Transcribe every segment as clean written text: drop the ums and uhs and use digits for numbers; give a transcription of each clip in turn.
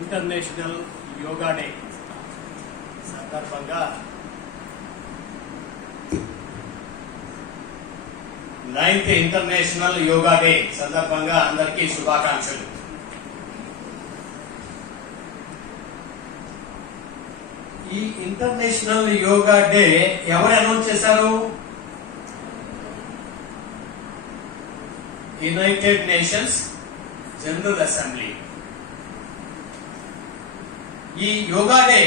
International yoga day సందర్భంగా 9th international yoga day సందర్భంగా అందరికీ శుభాకాంక్షలు. ఈ ఇంటర్నేషనల్ యోగా డే ఎవరు అనౌన్స్ చేశారు? United nations general assembly. ఈ యోగా డే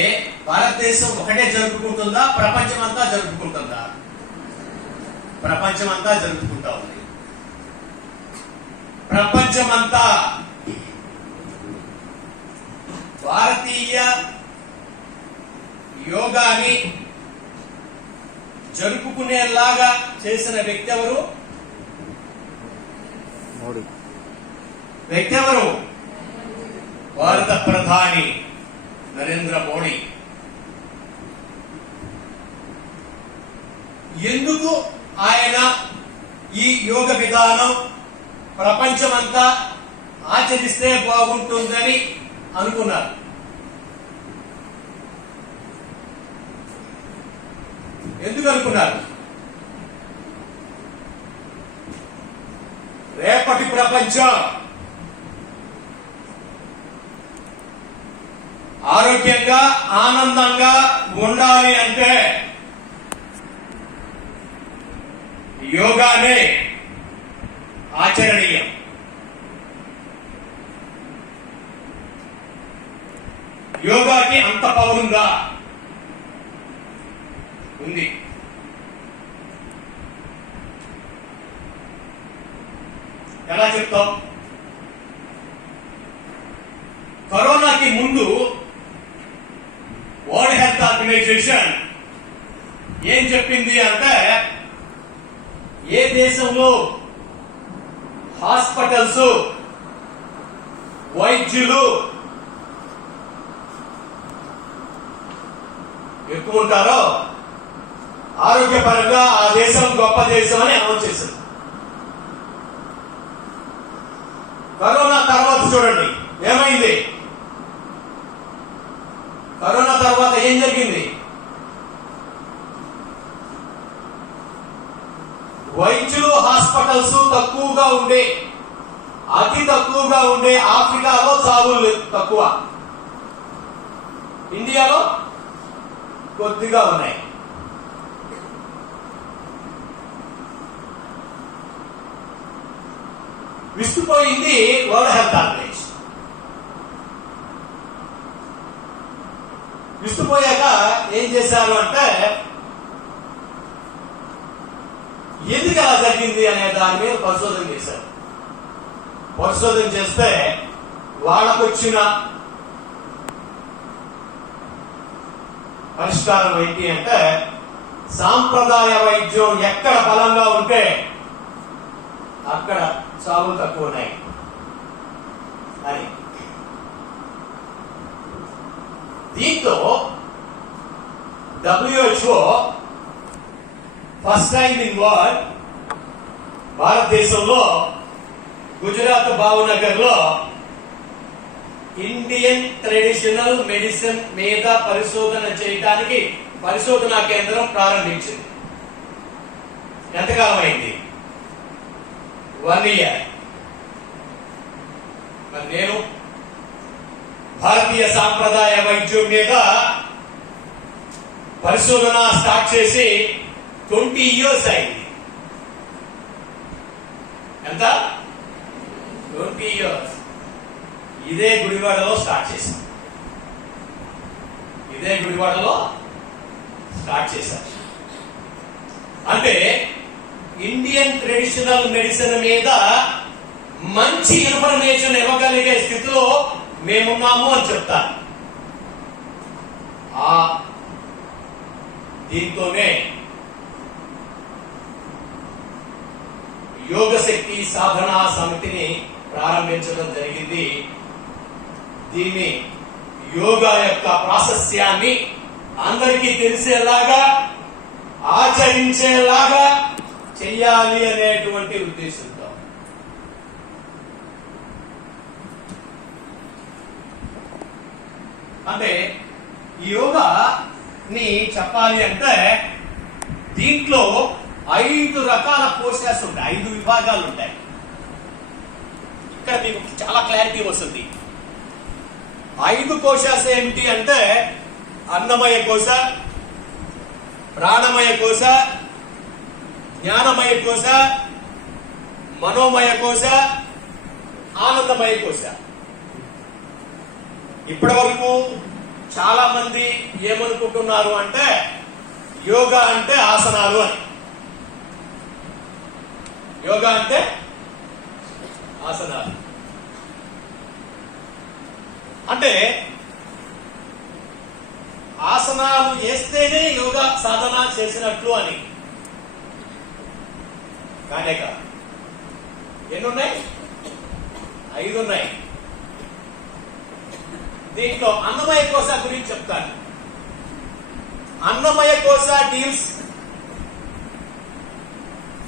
భారతదేశం ఒకటే జరుపుకుంటుందా, ప్రపంచమంతా జరుపుకుంటుందా? ప్రపంచమంతా జరుపుకుంటా ఉంది. ప్రపంచమంతా భారతీయ యోగాని జరుపుకునేలాగా చేసిన వ్యక్తి ఎవరు? వ్యక్తి ఎవరు? భారత ప్రధాని నరేంద్ర మోడీ. ఎందుకు ఆయన ఈ యోగ విధానం ప్రపంచమంతా ఆచరిస్తే బాగుంటుందని అనుకున్నారు? ఎందుకు అనుకున్నారు? రేపటి ప్రపంచం ఆరోగ్యంగా ఆనందంగా ఉండాలి అంటే యోగానే ఆచరణీయం. యోగాకి అంత పవర్ ఉందా? ఉంది. ఎలా చెప్తాం? కరోనాకి ముందు వరల్డ్ హెల్త్ ఆర్గనైజేషన్ ఏం చెప్పింది అంటే, ఏ దేశంలో హాస్పిటల్స్ వైద్యులు ఎక్కువ ఉంటారో ఆరోగ్యపరంగా ఆ దేశం గొప్ప దేశం అని అనౌన్స్ చేసింది. కరోనా తర్వాత చూడండి ఏమైంది? కరోనా తర్వాత ఏం జరిగింది? వైద్యులు హాస్పిటల్స్ తక్కువగా ఉండే, అతి తక్కువగా ఉండే ఆఫ్రికాలో చావులు తక్కువ, ఇండియాలో కొద్దిగా ఉన్నాయి. విస్తుపోయింది వరల్డ్ హెల్త్ ఆర్గనైజేషన్. విస్తుపోయాక ఏం చేశారు అంటే, ఎందుకు అలా జరిగింది అనే దాని మీద పరిశోధన చేశారు. పరిశోధన చేస్తే వాళ్ళకొచ్చిన పరిష్కారం ఏంటి అంటే, సాంప్రదాయ వైద్యం ఎక్కడ బలంగా ఉంటే అక్కడ చావు తక్కువ ఉన్నాయి అని. దీంతో WHO first time in world భారతదేశంలో గుజరాత్ భావనగర్ లో ఇండియన్ ట్రెడిషనల్ మెడిసిన్ మీద పరిశోధన చేయడానికి పరిశోధనా కేంద్రం ప్రారంభించింది. ఎంతకాలం అయింది? 1 year. మరి నేను భారతీయ సాంప్రదాయ వైద్యం మీద పరిశోధన స్టార్ట్ చేసి 20 years అయింది. ఎంత? 20 years. ఇదే గుడివాడలో స్టార్ట్ చేశాం. అంటే ఇండియన్ ట్రెడిషనల్ మెడిసిన్ మీద మంచి ఇన్ఫర్మేషన్ ఇవ్వగలిగే స్థితిలో మేమున్నాము అని చెప్తాను. దీంతోనే యోగ శక్తి సాధనా సమితిని ప్రారంభించడం జరిగింది. దీన్ని యోగా యొక్క ప్రాశస్యాన్ని అందరికీ తెలిసేలాగా ఆచరించేలాగా చెయ్యాలి అనేటువంటి ఉద్దేశంతో అంటే ఈ యోగాని చెప్పాలి అంటే దీంట్లో 5 రకాల కోర్సెస్ ఉంటాయి, 5 విభాగాలు ఉంటాయి. ఇక్కడ మీకు చాలా క్లారిటీ వస్తుంది. 5 కోశాస్ ఏమిటి అంటే అన్నమయ కోశ, ప్రాణమయ కోశ, జ్ఞానమయ కోశ, మనోమయ కోశ, ఆనందమయ కోశ. ఇప్పటి వరకు చాలా మంది ఏమనుకుంటున్నారు అంటే యోగా అంటే ఆసనాలు అని. యోగా అంటే ఆసనాలు అంటే ఆసనాలు వేస్తేనే యోగా సాధన చేసినట్లు అని. కానే కాదు. ఎన్నున్నాయి? 5 ఉన్నాయి. దీంట్లో అన్నమయ కోశ గురించి చెప్తాను. అన్నమయ కోశ డీల్స్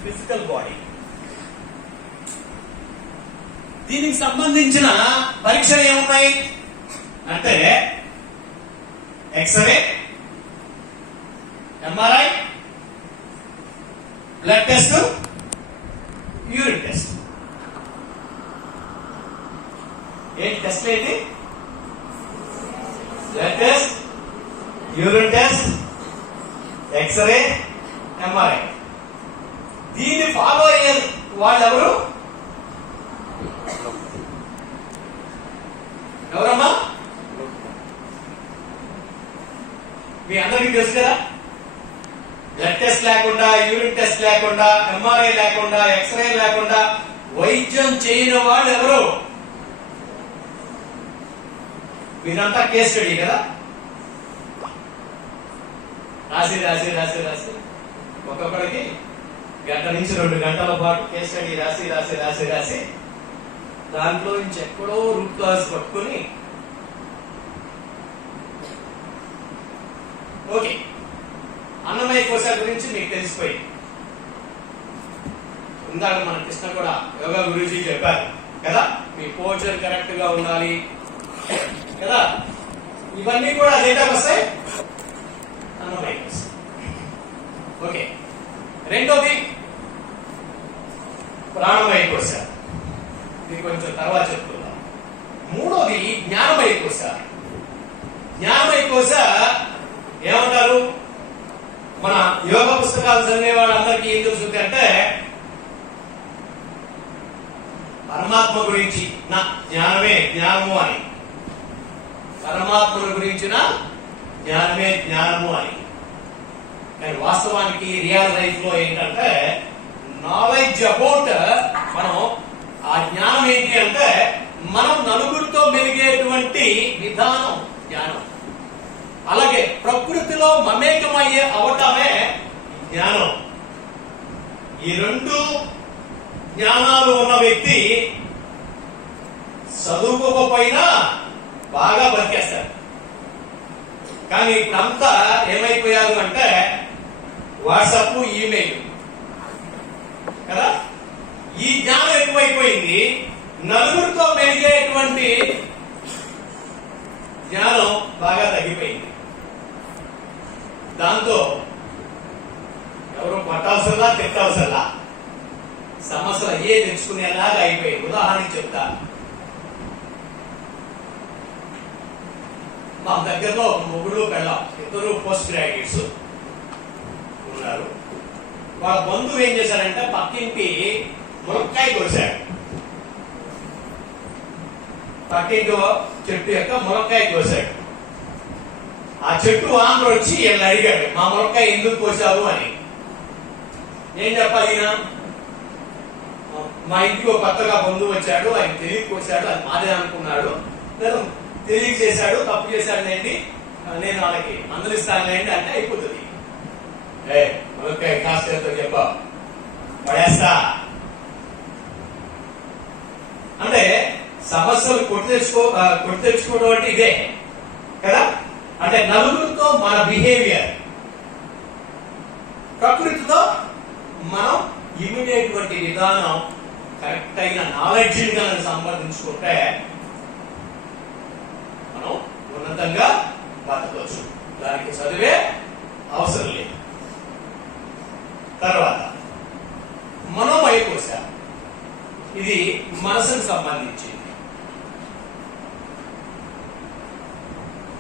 ఫిజికల్ బాడీ. దీనికి సంబంధించిన పరీక్షలు ఏమున్నాయి అంటే X ray, MRI, blood test, urine test. ఏంటి టెస్ట్? ఏంటి? Blood test, urine test, X ray, MRI. దీన్ని ఫాలో అయ్యే వాళ్ళు ఎవరు? ఎవరమ్మా? మీ అందరికీ తెలుసు కదా, బ్లడ్ టెస్ట్ లేకుండా, యూరిన్ టెస్ట్ లేకుండా, ఎంఆర్ఐ లేకుండా, ఎక్స్రే లేకుండా వైద్యం చేయని వాళ్ళు ఎవరు? మీరంతా కేస్ స్టడీ కదా, రాసి రాసి రాసి రాసి ఒక్కొక్కడికి 1 నుంచి 2 గంటల పాటు కేస్ స్టడీ రాసి రాసి రాసి రాసి దాంట్లో నుంచి ఎక్కడో రూట్ కాజ్ పట్టుకుని ఓకే. అన్నమయ కోశ గురించి మీకు తెలిసిపోయింది. ఇందాక మన కృష్ణ కూడా యోగా గురించి చెప్పారు కదా, మీ పోచర్ కరెక్ట్ గా ఉండాలి కదా. ఇవన్నీ కూడా అదేంటా వస్తాయి? అన్నమయ కోశ. ఓకే. రెండోది ప్రాణమయ కోశ, ఇది కొంచెం తర్వాత చెప్తున్నా. మూడోది జ్ఞానమయ కోశ. జ్ఞానమయ కోశ ఏమంటారు? మన యోగ పుస్తకాలు చదివే వాళ్ళందరికీ ఏం తెలుస్తుంది అంటే పరమాత్మ గురించి నా జ్ఞానమే జ్ఞానము అని, పరమాత్మ గురించిన జ్ఞానమే జ్ఞానము అని. కానీ వాస్తవానికి రియల్ లైఫ్ లో ఏంటంటే నాలెడ్జ్ అబౌట్ మనం ఆ జ్ఞానం ఏంటి అంటే మనం నలుగురితో మెలిగేటువంటి విధానం జ్ఞానం. అలాగే ప్రకృతిలో మమేకమయ్యే అవటమే జ్ఞానం. ఈ 2 జ్ఞానాలు ఉన్న వ్యక్తి చదువుకోకపోయినా బాగా బతికేస్తాడు. కానీ ఇప్పుడంతా ఏమైపోయారు అంటే వాట్సాప్, ఈమెయిల్ కదా. ఈ జ్ఞానం ఎక్కువైపోయింది. నలుగురితో మెలిగేటువంటి జ్ఞానం బాగా తగ్గిపోయింది. దాంతో ఎవరు పట్టాల్సల్లా తిట్టాల్సల్లా సమస్యలు అయ్యే తెచ్చుకునేలాగా అయిపోయింది. ఉదాహరణకి చెప్తా. మా దగ్గరలో మొగుడు పెళ్ళాం, 2 పోస్ట్ గ్రాడ్యుయేట్స్ ఉన్నారు. వాళ్ళ బంధువు ఏం చేశారంటే పక్కింటి మునక్కాయ కోసాడు. పక్కింటి చెట్టు యొక్క మునక్కాయ కోసాడు. ఆ చెట్టు ఆంధ్ర వచ్చి వీళ్ళని అడిగాడు, మా మునక్కాయ ఎందుకు కోసావు అని. ఏం చెప్పాలి? మా ఇంటికి కొత్తగా బంధువు వచ్చాడు, ఆయన తెలియక కోసాడు, అది మాదే అనుకున్నాడు, తెలియక చేశాడు, తప్పు చేశాడు లేండి, నేను వాళ్ళకి మందలిస్తాను లేండి అంటే అయిపోతుంది. మునక్కాయ కాస్ట్ ఎంతో చెప్ప పడేస్తా అంటే సమస్యలు కొట్టి తెచ్చుకోవడం అంటే ఇదే కదా. అంటే నలుగురితో మన బిహేవియర్, ప్రకృతితో మనం ఇమిడేటువంటి విధానం కరెక్ట్ అయిన నాలెడ్జ్ సంపాదించుకుంటే మనం ఉన్నతంగా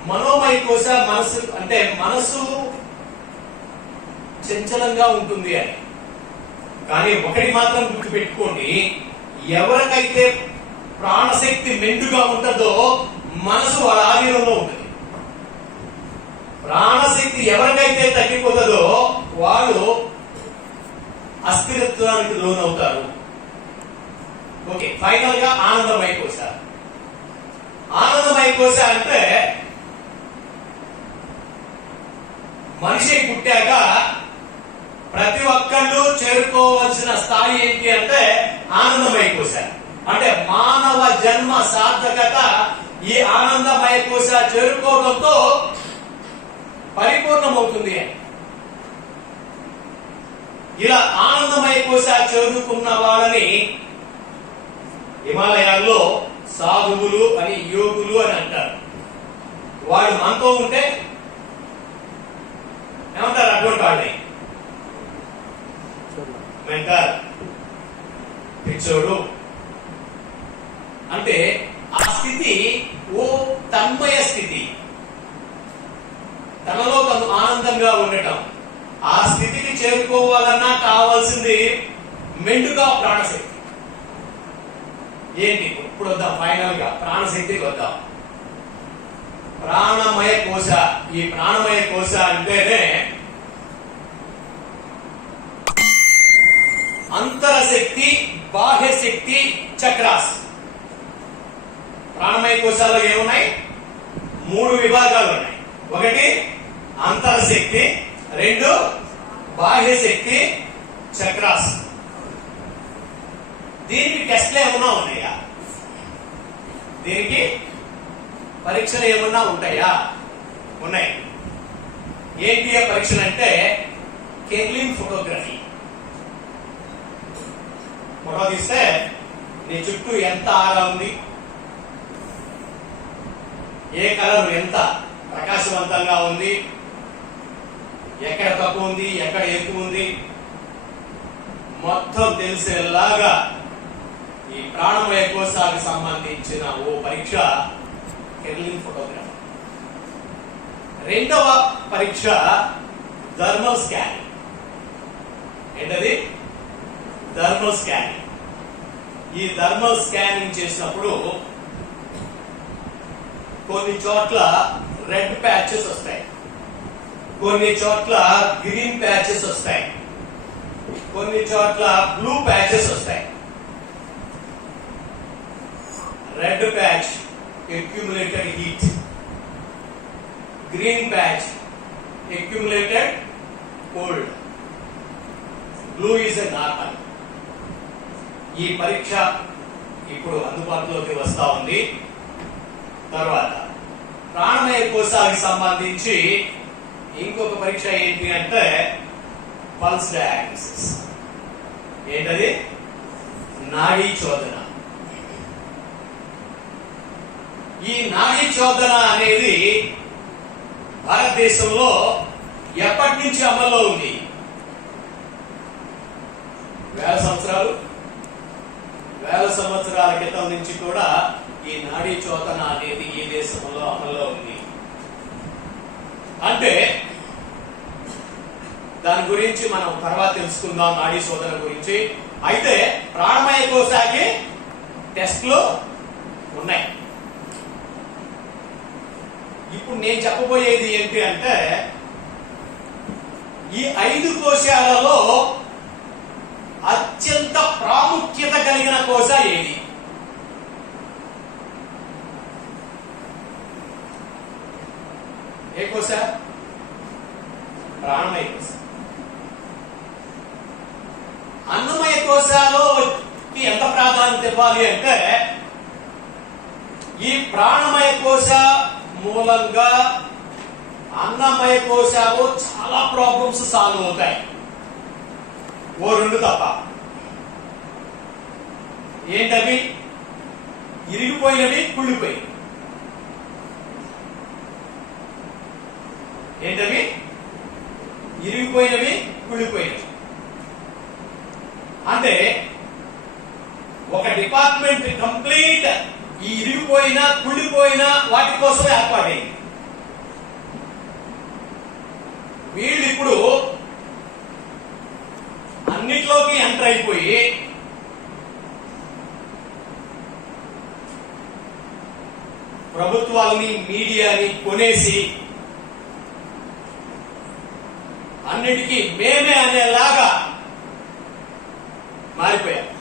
మనోమయ కోశ మనసు అంటే మనసు చంచలంగా ఉంటుంది అని. కానీ ఒకటి మాత్రం గుర్తుపెట్టుకోండి, ఎవరికైతే ప్రాణశక్తి మెండుగా ఉంటుందో మనసు వాళ్ళ ఆధీనంలో ఉంటుంది. ప్రాణశక్తి ఎవరికైతే తగ్గిపోతుందో వాళ్ళు అస్థిరత్వానికి లోనవుతారు. ఓకే, ఫైనల్ గా ఆనందమయ కోశ. ఆనందమయ కోశ అంటే మనిషి పుట్టాక ప్రతి ఒక్కళ్ళు చేరుకోవాల్సిన స్థాయి ఏంటి అంటే ఆనందమయ కోశ. అంటే మానవ జన్మ సార్థకత ఈ ఆనందమయ కోశ చేరుకోవడంతో పరిపూర్ణమవుతుంది అని. ఇలా ఆనందమయ కోశ చేరుకున్న వాళ్ళని హిమాలయాల్లో సాధువులు అని, యోగులు అని అంటారు. వాళ్ళు మనతో ఉంటే ఏమంటారు? అటువంటి వాళ్ళని మెంటర్, పిచ్చోడు అంటే ఆ స్థితి ఓ తన్మయ స్థితి, తనలో తను ఆనందంగా ఉండటం. ఆ స్థితికి చేరుకోవాలన్నా కావాల్సింది మెండుగా ప్రాణశక్తి. ఏంటి? ఇప్పుడు వద్దాం, ఫైనల్ గా ప్రాణశక్తికి వద్దాం. ప్రాణమయ కోశ. ఈ ప్రాణమయ కోశ అంటేనే అంతరశక్తి, బాహ్య శక్తి, చక్రాస్. ప్రాణమయ కోశాల్లో ఏమున్నాయి? 3 విభాగాలు ఉన్నాయి. ఒకటి అంతరశక్తి, 2 బాహ్య శక్తి, చక్రాస్. దీనికి టెస్ట్లు ఏమన్నా ఉన్నాయా? దీనికి పరీక్షలు ఏమన్నా ఉంటాయా? ఉన్నాయి. ఏంటి ఆ పరీక్షలు అంటే కెర్లింగ్ ఫోటోగ్రఫీ. ఫోటో తీస్తే నీ చుట్టూ ఎంత ఆరా ఉంది, ఏ కలర్ ఎంత ప్రకాశవంతంగా ఉంది, ఎక్కడ తక్కువ ఉంది, ఎక్కడ ఎక్కువ ఉంది, మొత్తం తెలిసేలాగా ఈ ప్రాణమయ కోశాలకు సంబంధించిన ఓ పరీక్ష కెర్లింగ్ ఫోటోగ్రఫీ. రెండవ పరీక్ష థర్మల్ స్కానింగ్. ఏంటది? Thermal scanning. ఈ థర్మల్ స్కానింగ్ చేసినప్పుడు కొన్ని చోట్ల రెడ్ ప్యాచెస్ వస్తాయి, కొన్ని చోట్ల గ్రీన్ ప్యాచెస్ వస్తాయి, కొన్ని చోట్ల బ్లూ ప్యాచెస్ వస్తాయి. Red patch accumulated heat, green patch accumulated cold, blue is a normal. ఈ పరీక్ష ఇప్పుడు అందుబాటులోకి వస్తా ఉంది. తర్వాత ప్రాణమయ కోశాలకు సంబంధించి ఇంకొక పరీక్ష ఏంటి అంటే పల్స్ డయాగ్నోసిస్. ఏంటది? నాడీ చోదన. ఈ నాడీ చోదన అనేది భారతదేశంలో ఎప్పటి నుంచి అమల్లో ఉంది? వేల సంవత్సరాల క్రితం నుంచి కూడా ఈ నాడీ చోదన అనేది ఈ దేశంలో అమల్లో ఉంది. అంటే దాని గురించి మనం తర్వాత తెలుసుకుందాం, నాడీ శోధన గురించి. అయితే ప్రాణమయ కోశాకి టెస్ట్లు ఉన్నాయి. ఇప్పుడు నేను చెప్పబోయేది ఏంటి అంటే ఈ 5 కోశాలలో అత్యంత ప్రాముఖ్యత కలిగిన కోశ ఏది? ఏ కోశ? ప్రాణమయ కోశ. అన్నమయ కోశాలో ఎంత ప్రాధాన్యత ఇవ్వాలి అంటే ఈ ప్రాణమయ కోశ మూలంగా అన్నమయ కోశాలు చాలా ప్రాబ్లమ్స్ సాల్వ్ అవుతాయి, ఓ 2 తప్ప. ఏంటవి? ఇరిగిపోయినవి, కుళ్ళిపోయి. ఏంటవి? ఇరిగిపోయినవి, కుళ్ళిపోయినవి. అంటే ఒక డిపార్ట్మెంట్ కంప్లీట్ ఈ ఇరిగిపోయిన, కుళ్ళిపోయిన వాటి కోసం ఏర్పాటైంది. వీళ్ళు ఇప్పుడు అన్నిట్లోకి ఎంటర్ అయిపోయి ప్రభుత్వాలని మీడియాని కొనేసి అన్నిటికీ మేమే అనేలాగా మారిపోయారు.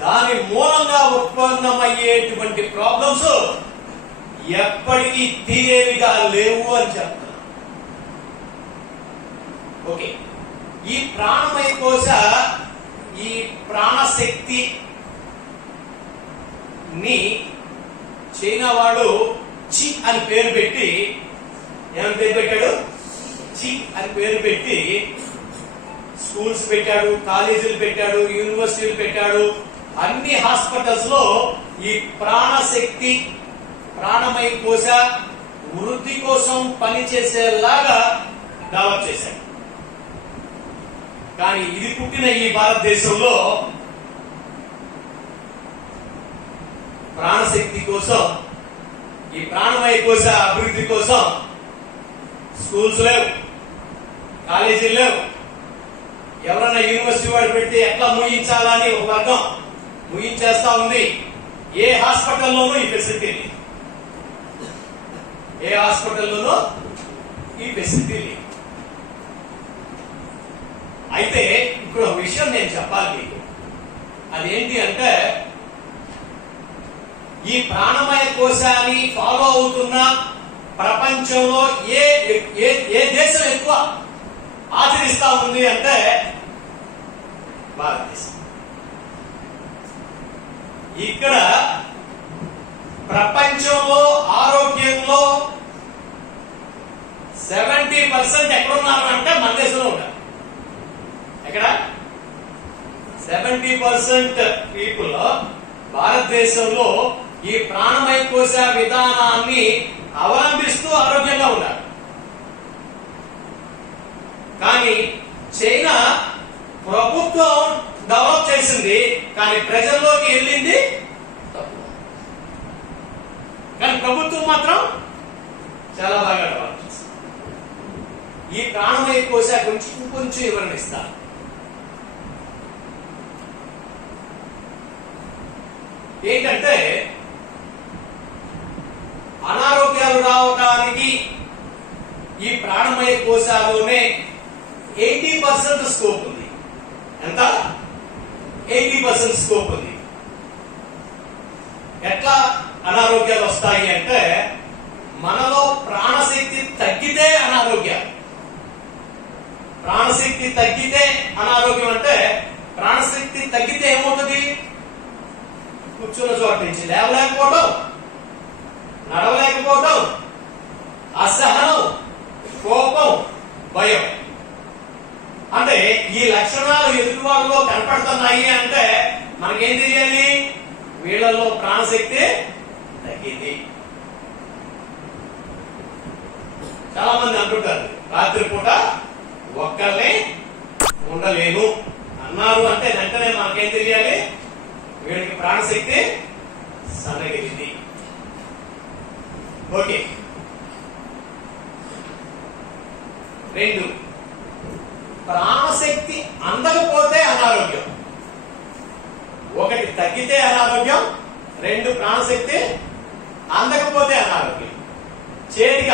దాని మూలంగా ఉత్పన్నమయ్యేటువంటి ప్రాబ్లమ్స్ ఎప్పటికీ తీరేవిగా లేవు అని చెప్తున్నా. ఓకే, ఈ ప్రాణమయ కోశ, ఈ ప్రాణశక్తి ని చైనా వాడు చి అని పేరు పెట్టి, ఏమని పేరు పెట్టాడు? చి అని పేరు పెట్టి స్కూల్స్ పెట్టాడు, కాలేజీలు పెట్టాడు, యూనివర్సిటీలు పెట్టాడు. అన్ని హాస్పిటల్స్ లో ఈ ప్రాణశక్తి, ప్రాణమయ కోశ వృద్ధి కోసం పనిచేసేలాగా డెవలప్ చేశాడు. కానీ ఇది పుట్టిన ఈ భారతదేశంలో ప్రాణశక్తి కోసం, ఈ ప్రాణమయ కోశ అభివృద్ధి కోసం స్కూల్స్ లేవు, కాలేజీలు లేవు. ఎవరన్నా యూనివర్సిటీ వాడు పెడితే ఎట్లా ముగించాలని ఒక వర్గం ముగించేస్తా ఉంది. ఏ హాస్పిటల్లోనూ ఈ ఫెసిలిటీ లేదు, ఏ హాస్పిటల్లోనూ ఈ ఫెసిలిటీ లేదు. అయితే ఇప్పుడు ఒక విషయం నేను చెప్పాలి మీకు. అదేంటి అంటే, ఈ ప్రాణమయ కోశాన్ని ఫాలో అవుతున్న ప్రపంచంలో ఏ దేశం ఎక్కువ ఆచరిస్తా ఉంది అంటే భారతదేశం. ఇక్కడ ప్రపంచంలో ఆరోగ్యంలో 70% ఎక్కడున్నారు అంటే మన దేశంలో ఉంటారు. ఎక్కడ 70% పీపుల్ భారతదేశంలో ఈ ప్రాణమయ కోశ విధానాన్ని అవలంబిస్తూ ఆరోగ్యంగా ఉన్నారు. కానీ చైనా ప్రభుత్వం డెవలప్ చేసింది, కానీ ప్రజల్లోకి వెళ్ళింది తక్కువ. కానీ ప్రభుత్వం మాత్రం చాలా బాగా డెవలప్ చేసింది. ఈ ప్రాణమయ కోశ కొంచెం వివరణిస్తారు. ఏంటంటే, అనారోగ్యాలు రావడానికి ఈ ప్రాణమయ కోశాలోనే 80% స్కోప్ ఉంది. ఎంత? 80% స్కోప్ ఉంది. ఎట్లా అనారోగ్యాలు వస్తాయి అంటే, మనలో ప్రాణశక్తి తగ్గితే అనారోగ్యం. ప్రాణశక్తి తగ్గితే అనారోగ్యం అంటే, ప్రాణశక్తి తగ్గితే ఏమవుతుంది? కూర్చున్న చోట నుంచి లేవలేకపోవడం, నడవలేకపోవడం, అసహనం, కోపం, భయం. అంటే ఈ లక్షణాలు ఎదుటి వాళ్ళలో కనపడుతున్నాయి అంటే మనకేం తెలియాలి? వీళ్ళలో ప్రాణశక్తి తగ్గింది. చాలా మంది అంటుంటారు, రాత్రిపూట ఒక్కళ్ళే ఉండలేను అన్నారు అంటే వెంటనే మనకేం తెలియాలి? వీడికి ప్రాణశక్తి సన్నగిలింది. ఓకే, 2 ప్రాణశక్తి అందకపోతే అనారోగ్యం. 1 తగ్గితే అనారోగ్యం, 2 ప్రాణశక్తి అందకపోతే అనారోగ్యం. చేతికి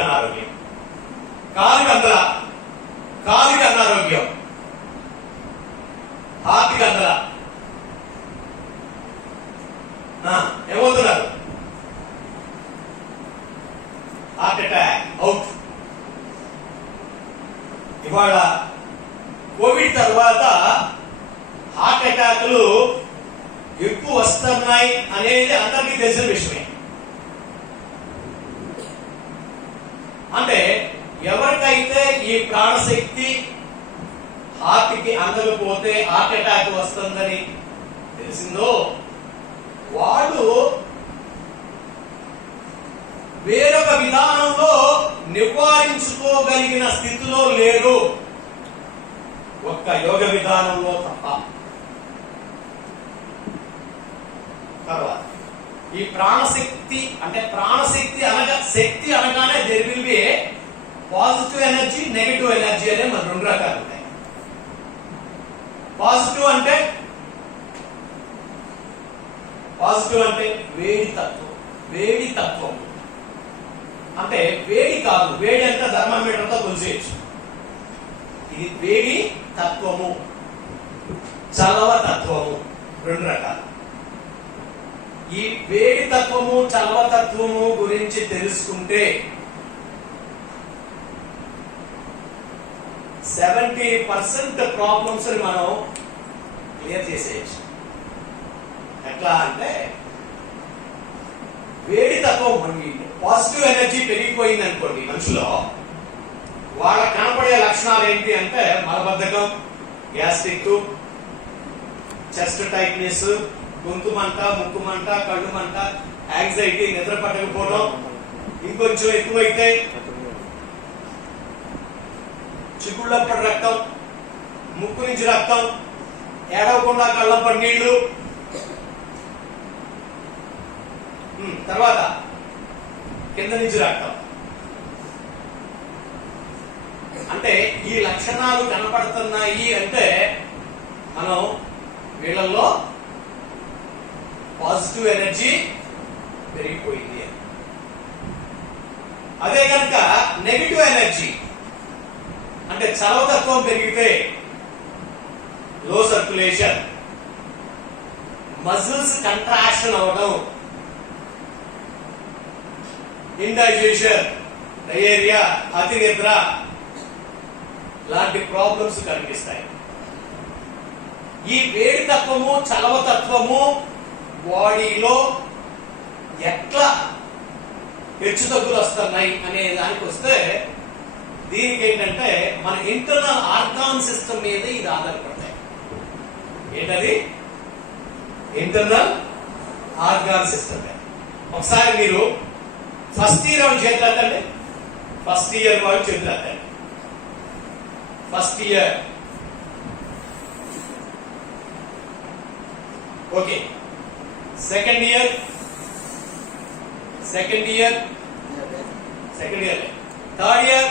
అనారోగ్యం, కాలుకి అనారోగ్యం, హార్ట్కి ఏమవుతున్నారు? Heart attack out. ఇవాళ కోవిడ్ తర్వాత హార్ట్ అటాక్లు ఎక్కువ వస్తున్నాయి అనేది అందరికీ తెలిసిన విషయమే. అంటే ఎవరికైతే ఈ ప్రాణశక్తి హార్ట్కి అందకపోతే హార్ట్ అటాక్ వస్తుందని తెలిసిందో వాళ్ళు వేరొక విధానంలో నివారించుకోగలిగిన స్థితిలో లేరు, ఒక్క యోగ విధానంలో తప్ప. తర్వాత ఈ ప్రాణశక్తి అంటే ప్రాణశక్తి అనగా శక్తి అనగానే there will be positive energy, negative energy అనే మన రెండు రకాలు ఉంటాయి. పాజిటివ్ అంటే వేడి తత్వం. వేడి తత్వం అంటే వేడి కాదు, వేడి అంటే థర్మామీటర్తో కొలిసేయచ్చు. ఇది వేడి తత్వము, చలవ తత్వము, రెండు రకాలు. ఈ వేడి తత్వము, చలవ తత్వము గురించి తెలుసుకుంటే 70% ప్రాబ్లమ్స్ మనం క్లియర్ చేసేయచ్చు. ఎట్లా అంటే వేడి తత్వం, మనకి పాజిటివ్ ఎనర్జీ పెరిగిపోయింది అనుకోండి మనిషిలో, వాళ్ళకి కనపడే లక్షణాలు ఏంటి అంటే మలబద్ధకం, గ్యాస్ట్రిక్, చెస్ట్ టైట్నెస్, గొంతు మంట, ముక్కు మంట, కళ్ళు మంట, యాంగ్జైటీ, నిద్ర పట్టకపోవడం, ఇంకొంచెం ఎక్కువైతే చిగుళ్ళప్పటి రక్తం, ముక్కు నుంచి రక్తం, ఏడవకుండా కళ్ళప్పటి నీళ్లు, తర్వాత కింద నుంచి రక్తం. అంటే ఈ లక్షణాలు కనపడుతున్నాయి అంటే మనం వీళ్ళల్లో పాజిటివ్ ఎనర్జీ పెరిగిపోయింది. అదే కనుక నెగిటివ్ ఎనర్జీ అంటే చలవతత్వం పెరిగితే లో సర్క్యులేషన్, మజిల్స్ కంట్రాక్షన్ అవడం, ఇండైజెషన్, డయేరియా, అతి నిద్ర లాంటి ప్రాబ్లమ్స్ కనిపిస్తాయి. ఈ వేడి తత్వము, చలవ తత్వము బాడీలో ఎట్లా హెచ్చు తగ్గులు వస్తున్నాయి అనే దానికి వస్తే, దీనికి ఏంటంటే మన ఇంటర్నల్ ఆర్గాన్ సిస్టమ్ మీద ఇది ఆధారపడతాయి. ఏంటది? Internal organ system. ఒకసారి మీరు ఫస్ట్ ఇయర్ వాళ్ళు చేతులెత్తండి. ఫస్ట్ ఇయర్ వాళ్ళు చేతులెత్తండి. First year okay. Second year third year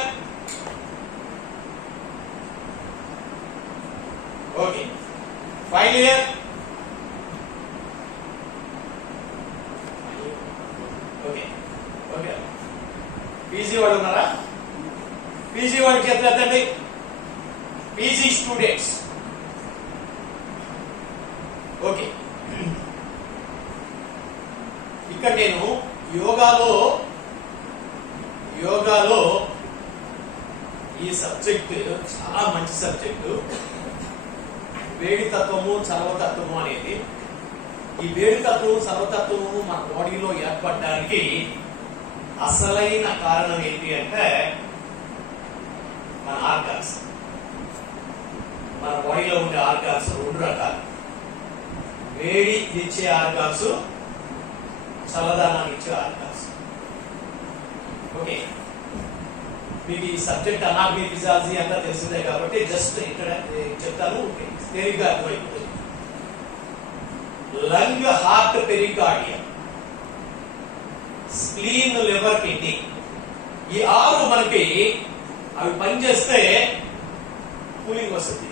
okay. Final year okay. Okay. PG వాళ్ళు ఉన్నారా? పీజీ వాళ్ళు చేతులెత్తండి. PG students okay. ఇక్కడ నేను యోగాలో ఈ సబ్జెక్ట్ చాలా మంచి సబ్జెక్టు. వేడి తత్వము, చలవ తత్వము అనేది. ఈ వేడి తత్వము, చలవ తత్వము మన బాడీలో ఏర్పడడానికి అసలైన కారణం ఏంటి అంటే మన ఆర్గాన్స్. మన బాడీలో ఉండే ఆర్గాన్స్ రెండు రకాలు. వేడి ఇచ్చే ఆర్గాన్స్, చల్లదనాన్ని ఇచ్చే ఆర్గాన్స్. ఓకే. మీకు ఈ సబ్జెక్ట్ అనాటమీ, ఫిజియాలజీ అంతా తెలిసిందే కాబట్టి జస్ట్ ఇక్కడ చెప్తాను, తేలిగ్గా అర్థమైపోతుంది. Lung, heart, pericardium, spleen, liver, kidney, ఈ 6 మనకి అవి పనిచేస్తే కూలింగ్ వస్తుంది.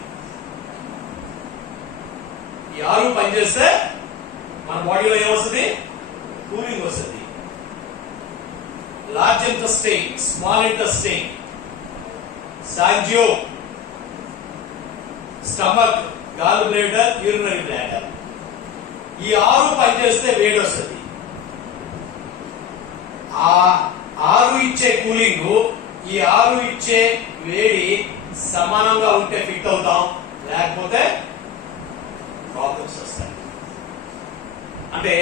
ఈ 6 పనిచేస్తే మన బాడీలో ఏమొస్తుంది? కూలింగ్ వస్తుంది. లార్జ్ ఇంటెస్టైన్, స్మాల్ ఇంటెస్టైన్, సాంజియో, stomach, gall bladder, urinary bladder, ఈ 6 పనిచేస్తే వేడి వస్తుంది. ఆ 6 ఇచ్చే కూలింగ్, ఈ 6 ఇచ్చే వేడి సమానంగా ఉంటే ఫిట్ అవుతాం, లేకపోతే ప్రాబ్లమ్స్ వస్తాయి. అంటే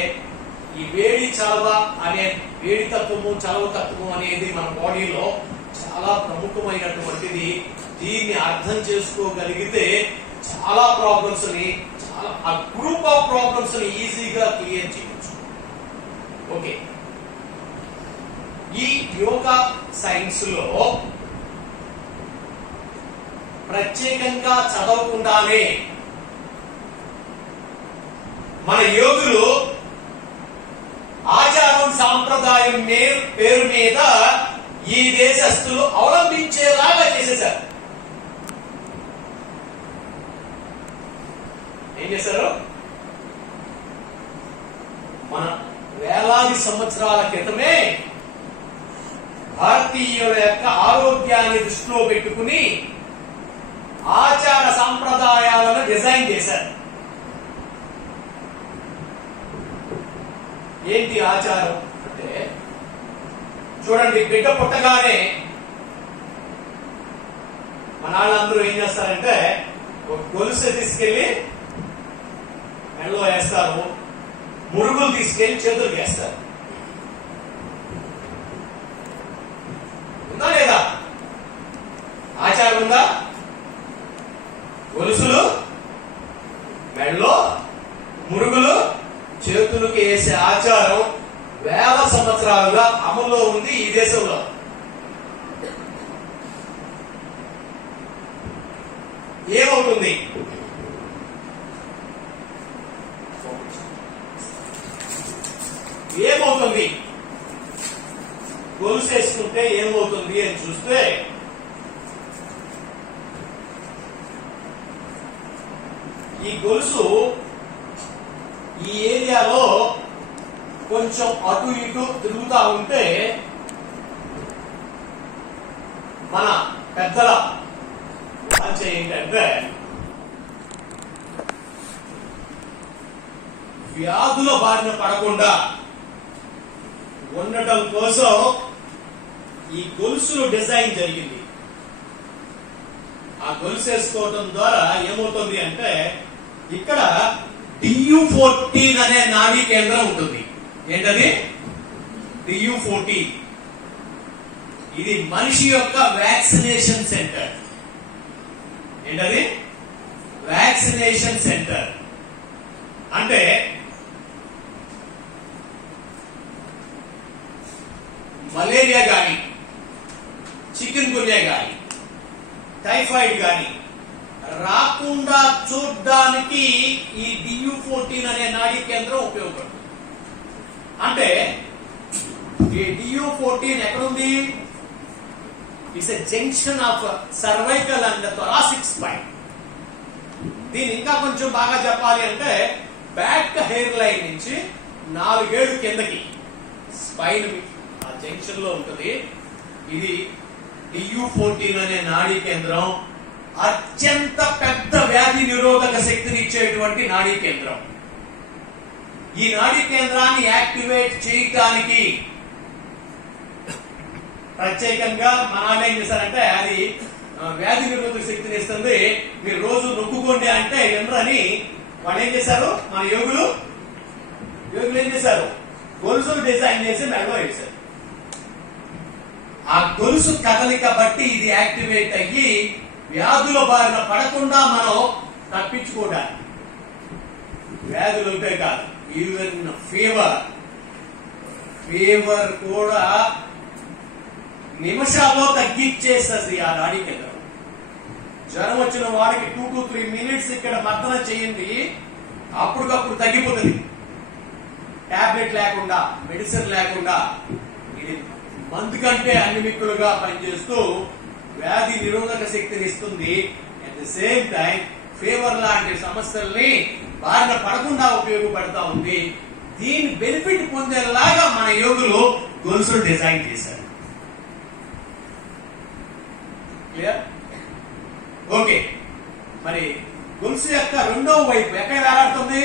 ఈ వేడి చలవ అనే వేడి తత్వము, చలవ తత్వము అనేది మన బాడీలో చాలా ప్రముఖమైనటువంటిది. దీన్ని అర్థం చేసుకోగలిగితే చాలా ప్రాబ్లమ్స్ ని, ఆ గ్రూప్ ఆఫ్ ప్రాబ్లమ్స్ ని ఈజీగా క్లియర్ చేయొచ్చు. ఓకే. ఈ యోగా సైన్స్ లో ప్రత్యేకంగా చదవకుండానే మన యోగులు సాంప్రదాయం పేరు మీద ఈ దేశస్తులు అవలంబించేలాగా చేసేశారు. ఏం చేశారు? మన వేలాది సంవత్సరాల క్రితమే భారతీయుల యొక్క ఆరోగ్యాన్ని దృష్టిలో పెట్టుకుని ఆచార సంప్రదాయాలను డిజైన్ చేశారు. ఏంటి ఆచారం అంటే, చూడండి, బిడ్డ పుట్టగానే మన వాళ్ళందరూ ఏం చేస్తారంటే ఒక గొలుసు తీసుకెళ్లి మెడలో వేస్తారు, మురుగులు తీసుకెళ్లి చేతులకు వేస్తారు. ఉందా లేదా? ఆచారం ఉందా? గొలుసులు మెడలో, మురుగులు చేతులకు వేసే ఆచారం వేల సంవత్సరాలుగా అమల్లో ఉంది ఈ దేశంలో. ఏమవుతుంది? ఏమవుతుంది గొలుసు వేసుకుంటే ఏమవుతుంది అని చూస్తే, ఈ గొలుసు ఈ ఏరియాలో కొంచెం అటు ఇటు తిరుగుతా ఉంటే మన పెద్దల వాంఛ ఏంటంటే వ్యాధుల బారిన పడకుండా ఉండటం కోసం ఈ గొలుసులు డిజైన్ జరిగింది. ఆ గొలుసు వేసుకోవటం ద్వారా ఏమవుతుంది అంటే, ఇక్కడ DU14 అనే నాడీ కేంద్రం ఉంటుంది. ఏంటది? DU14. ఇది మనిషి యొక్క వ్యాక్సినేషన్ సెంటర్. ఏంటది? Vaccination centre. అంటే మలేరియా గాని, చికెన్ గున్యా గాని, టైఫాయిడ్ గాని రాకుండా చూడ్డానికి ఈ DU14 అనే నాడీ కేంద్రం ఉపయోగపడుతుంది. అంటే ఈ DU14 ఎక్కడుంది? It's a junction of cervical and thoracic spine. దీని ఇంకా కొంచెం బాగా చెప్పాలి అంటే, బ్యాక్ హెయిర్ లైన్ నుంచి 4 ఏళ్లు కిందకి స్పైన్ ఆ జంక్షన్ లో ఉంటుంది. ఇది DU14 అనే నాడీ కేంద్రం. అత్యంత పెద్ద వ్యాధి నిరోధక శక్తిని ఇచ్చేటువంటి నాడీ కేంద్రం. ఈ నాడీ కేంద్రాన్ని యాక్టివేట్ చేయటానికి ప్రత్యేకంగా మన వాళ్ళు ఏం చేశారంటే, అది వ్యాధి నిరోధక శక్తిని ఇస్తుంది, మీరు రోజు నొక్కుకోండి అంటే వినరని వాళ్ళు ఏం చేశారు, మన యోగులు ఏం చేశారు, గొలుసులు డిజైన్ చేసి మెడలో వేశారు. ఆ గొలుసు కదలిక బట్టి ఇది యాక్టివేట్ అయ్యి వ్యాధుల బారిన పడకుండా మనం తప్పించుకోవడానికి. వ్యాధులు ఉంటే కాదు, ఈవెన్ ఫీవర్ కూడా నిమిషాల్లో తగ్గించేస్తుంది ఆ నాడీ కేంద్రం. జ్వరం వచ్చిన వాడికి 2 to 3 minutes ఇక్కడ మర్దన చేయండి, అప్పటికప్పుడు తగ్గిపోతుంది. టాబ్లెట్ లేకుండా, మెడిసిన్ లేకుండా. ఇది మందు కంటే అన్ని మిక్కులుగా పనిచేస్తూ వ్యాధి నిరోధక శక్తిని ఇస్తుంది. At the same time fever లాంటి సమస్యల్ని బారిన పడకుండా ఉపయోగపడతా ఉంది. దీని బెనిఫిట్ పొందేలాగా మన యోగులు గొలుసులు డిజైన్ చేశారు. క్లియర్? ఓకే. మరి గొలుసు యొక్క రెండవ వైపు ఎక్కడ వేలాడుతుంది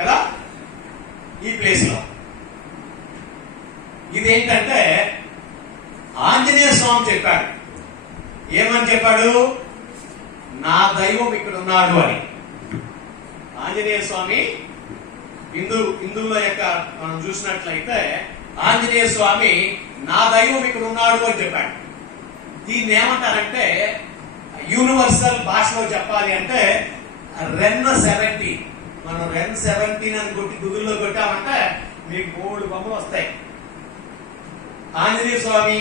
కదా? ఈ ప్లేస్ లో. ఇదేంటంటే ఆంజనేయ స్వామి చెప్పాడు. ఏమని చెప్పాడు? నా దైవం ఇక్కడ ఉన్నాడు అని. ఆంజనేయ స్వామి హిందువుల యొక్క మనం చూసినట్లయితే ఆంజనేయ స్వామి నా దైవం ఇక్కడ ఉన్నాడు అని చెప్పాడు. దీన్ని ఏమంటారంటే, యూనివర్సల్ భాషలో చెప్పాలి అంటే రెన్ 17. మనం రెన్ 17 అని కొట్టి గూగుల్లో కొట్టామంటే మీకు 3 బొమ్మలు వస్తాయి. ఆంజనేయ స్వామి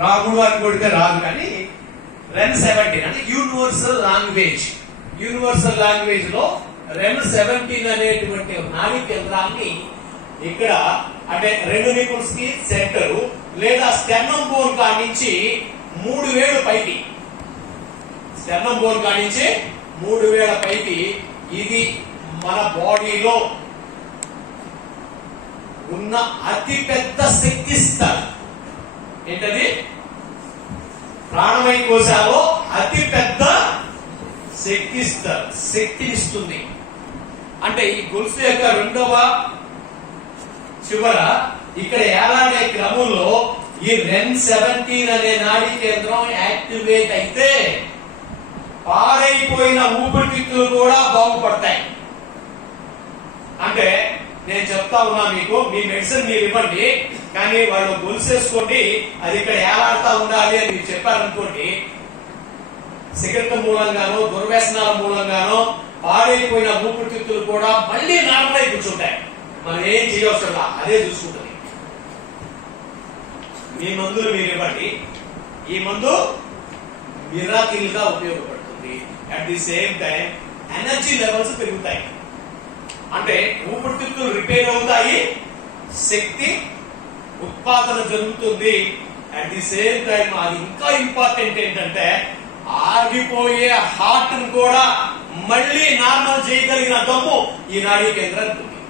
రాముడు అని కొడితే రాదు, కానీ రెన్ 17 అంటే యూనివర్సల్ లాంగ్వేజ్. యూనివర్సల్ లాంగ్వేజ్ లో రెన్ 17 అనేటువంటి నాడీ కేంద్రాన్ని ఇక్కడ అంటే 2 నిపుల్స్ కి సెంటరు లేదా స్టెర్నం బోన్ కాడి నుంచి 3 వేలు పైకి, స్టెర్నం బోన్ కాడి నుంచి 3 వేల పైకి ఇది మన బాడీలో ఉన్న అతి పెద్ద శక్తి స్థలం. ఏంటది? ప్రాణమయ కోశాలో అతి పెద్ద శక్తి స్థలం, శక్తినిస్తుంది. అంటే ఈ గొలుసు యొక్క 2వ చివర ఇక్కడ ఏలాడే క్రమంలో ఈ REM17 అనే నాడీ కేంద్రం యాక్టివేట్ అయితే పాడైపోయిన ఊపిరితిత్తులు కూడా బాగుపడతాయి. అంటే నేను చెప్తా ఉన్నా మీకు, మీ మెడిసిన్ మీరు ఇవ్వండి, కానీ వాళ్ళు గొలుసేసుకోండి, అది ఇక్కడ ఏలాడుతా ఉండాలి అని మీరు చెప్పారనుకోండి, సిగరెట్ మూలంగానో దుర్వ్యసనాల మూలంగానో పాడైపోయిన ఊపిరితిత్తులు కూడా మళ్ళీ నార్మల్ అయి కూర్చుంటాయి. మనం ఏం చేయవసరం, అదే చూసుకుంటుంది. మీ మందులు మీరు ఇవ్వండి, ఈ మందు మిరాకిల్ గా ఉపయోగపడుతుంది. At the same time energy levels పెరుగుతాయి. అంటే ఊపిరితిత్తులు రిపేర్ అవుతాయి, శక్తి ఉత్పాదన జరుగుతుంది. అట్ ది సేమ్ టైం అది ఇంకా ఇంపార్టెంట్ ఏంటంటే ఆగిపోయే హార్ట్ ను కూడా మళ్ళీ నార్మల్ చేయగలిగిన దమ్ము ఈ నాడీ కేంద్రానికి ఉంది.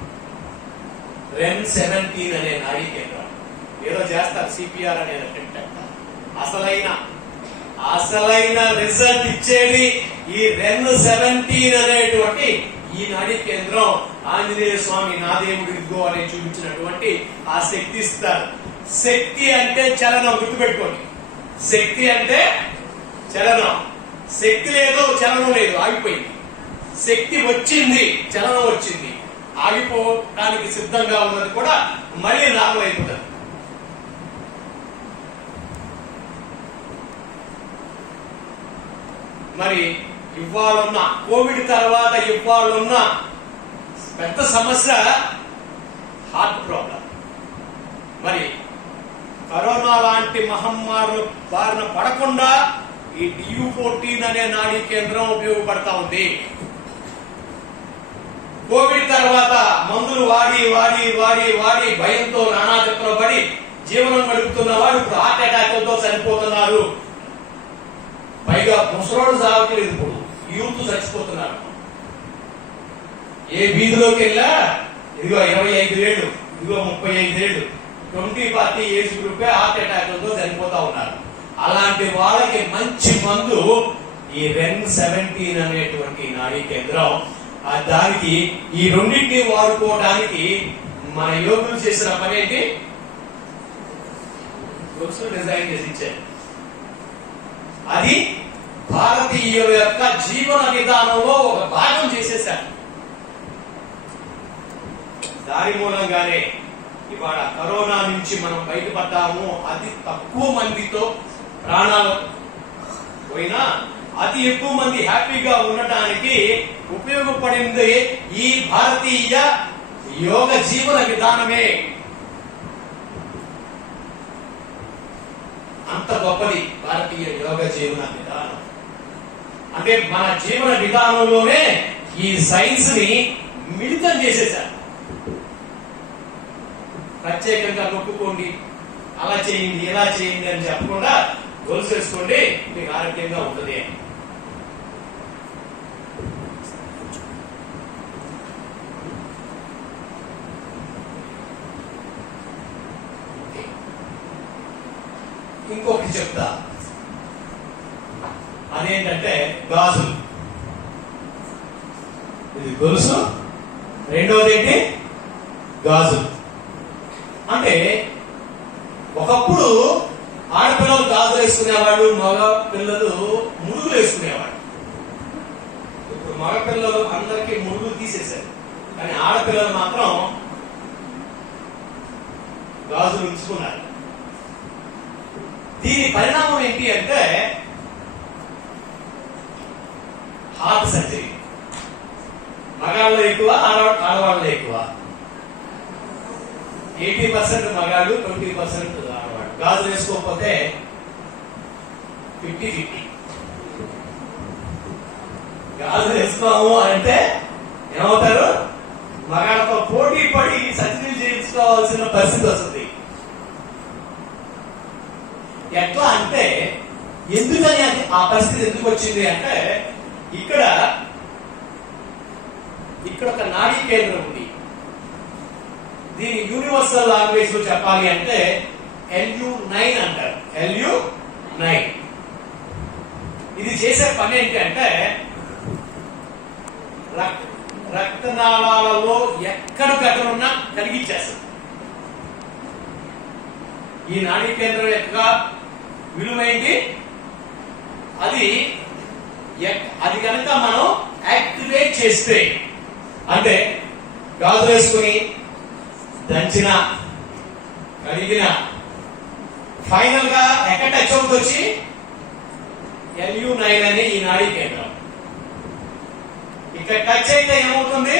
REM17 అనే నాడీ కేంద్రం. ఏదో చేస్తారు సిపిఆర్ అనేది, అసలైన రిజల్ట్ ఇచ్చేది ఈ REM17 అనేటువంటి ఈ నాడీ కేంద్రం. ఆంజనేయ స్వామి నా దేవుడు ఇదిగో అని చూపించినటువంటి ఆ శక్తి ఇస్తారు. శక్తి అంటే చలనం, గుర్తుపెట్టుకోండి. శక్తి అంటే చలనం. శక్తి లేదు, చలనం లేదు, ఆగిపోయింది. శక్తి వచ్చింది, చలనం వచ్చింది, ఆగిపోవడానికి సిద్ధంగా ఉన్నది కూడా మళ్ళీ నార్మల్ అయిపోతుంది. మరి ఇవాళున్న కోవిడ్ తర్వాత ఇవాళున్న పెద్ద సమస్య హార్ట్ ప్రాబ్లం. మరి కరోనా లాంటి మహమ్మారుల బారిన పడకుండా ఈ DU14 అనే నాడీ కేంద్రం ఉపయోగపడతా ఉంది. కోవిడ్ తర్వాత మందులు వాడి వాడి వాడి వాడి భయంతో నానా చెత్తలో పడి జీవనం గడుపుతున్న వాడు ఇప్పుడు హార్ట్ అటాక్లతో చనిపోతున్నారు. పైగా ముసలోడు సాగట్లేదు, ఇప్పుడు యూత్ చచ్చిపోతున్నారు. ఏ వీధిలోకి వెళ్ళా ఇదిగో 25 ఏళ్ళు, ఇదిగో 35 ఏళ్ళు, 20-40 ఏజ్ గ్రూపే హార్ట్ అటాక్లతో చనిపోతా ఉన్నారు. అలాంటి వాళ్ళకి మంచి మందు ఈ REM17 అనేటువంటి నాడీ కేంద్రం. దానికి ఈ రెండింటిని వాడుకోవడానికి మన యోగులు చేసిన పని ఏంటి? డిజైన్ చేసి ఇచ్చారు. అది భారతీయుల యొక్క జీవన విధానంలో ఒక భాగం చేసేశారు. దాని మూలంగానే ఇవాళ కరోనా నుంచి మనం బయటపడ్డాము. అతి తక్కువ మందితో ప్రాణాలు పోయినా అతి ఎక్కువ మంది హ్యాపీగా ఉండటానికి ఉపయోగపడింది ఈ భారతీయ యోగ జీవన విధానమే. అంత గొప్పది భారతీయ యోగ జీవన విధానం. అంటే మన జీవన విధానంలోనే ఈ సైన్స్ ని మిళితం చేసేసారు. ప్రత్యేకంగా నొక్కుకోండి, అలా చేయండి, ఇలా చేయండి అని చెప్పకుండా గోల్స్ వేసుకోండి, మీకు ఆరోగ్యంగా ఉంటుంది. ఇంకొకటి చెప్తా, అదేంటంటే గాజులు. ఇది గొలుసు, రెండవది ఏంటి? గాజులు. అంటే ఒకప్పుడు ఆడపిల్లలు గాజులు వేసుకునేవాళ్ళు, మగ పిల్లలు ముడుగులు వేసుకునేవాళ్ళు. ఇప్పుడు మగ పిల్లలు అందరికీ ముడుగులు తీసేశారు, కానీ ఆడపిల్లలు మాత్రం గాజులు ఉంచుకున్నారు. దీని పరిణామం ఏంటి అంటే హార్ట్ సర్జరీ. మగాళ్ళు ఎక్కువ, ఆడవాళ్ళు ఎక్కువ. 80% మగాళ్ళు, 20% ఆడవాళ్ళు. గాజులు వేసుకోకపోతే 50-50. గాజులు వేసుకోము అంటే ఏమవుతారు? మగాళ్ళతో పోటీ పడి సర్జరీ తీసుకోవాల్సిన పరిస్థితి వస్తుంది. ఎట్లా అంటే ఎందుకని ఆ పరిస్థితి ఎందుకు వచ్చింది అంటే ఇక్కడ ఒక నాడీ కేంద్రం ఉంది. దీని యూనివర్సల్ లాంగ్వేజ్ లో చెప్పాలి అంటే LU9 అంటారు. LU9 ఇది చేసే పని ఏంటి అంటే రక్తనాళాలలో ఎక్కడ గడ్డలు ఉన్నా కరిగించేస్తుంది. ఈ నాడీ కేంద్రం యొక్క విలువ ఏంటి? అది కనుక మనం యాక్టివేట్ చేస్తే అంటే గాజులు వేసుకుని దంచిన కడిగిన ఫైనల్ గా ఎక్కడ టచ్ అవుతుంది వచ్చి LU9 అనే ఈ నాడీ కేంద్రం ఇక్కడ టచ్ అయితే ఏమవుతుంది?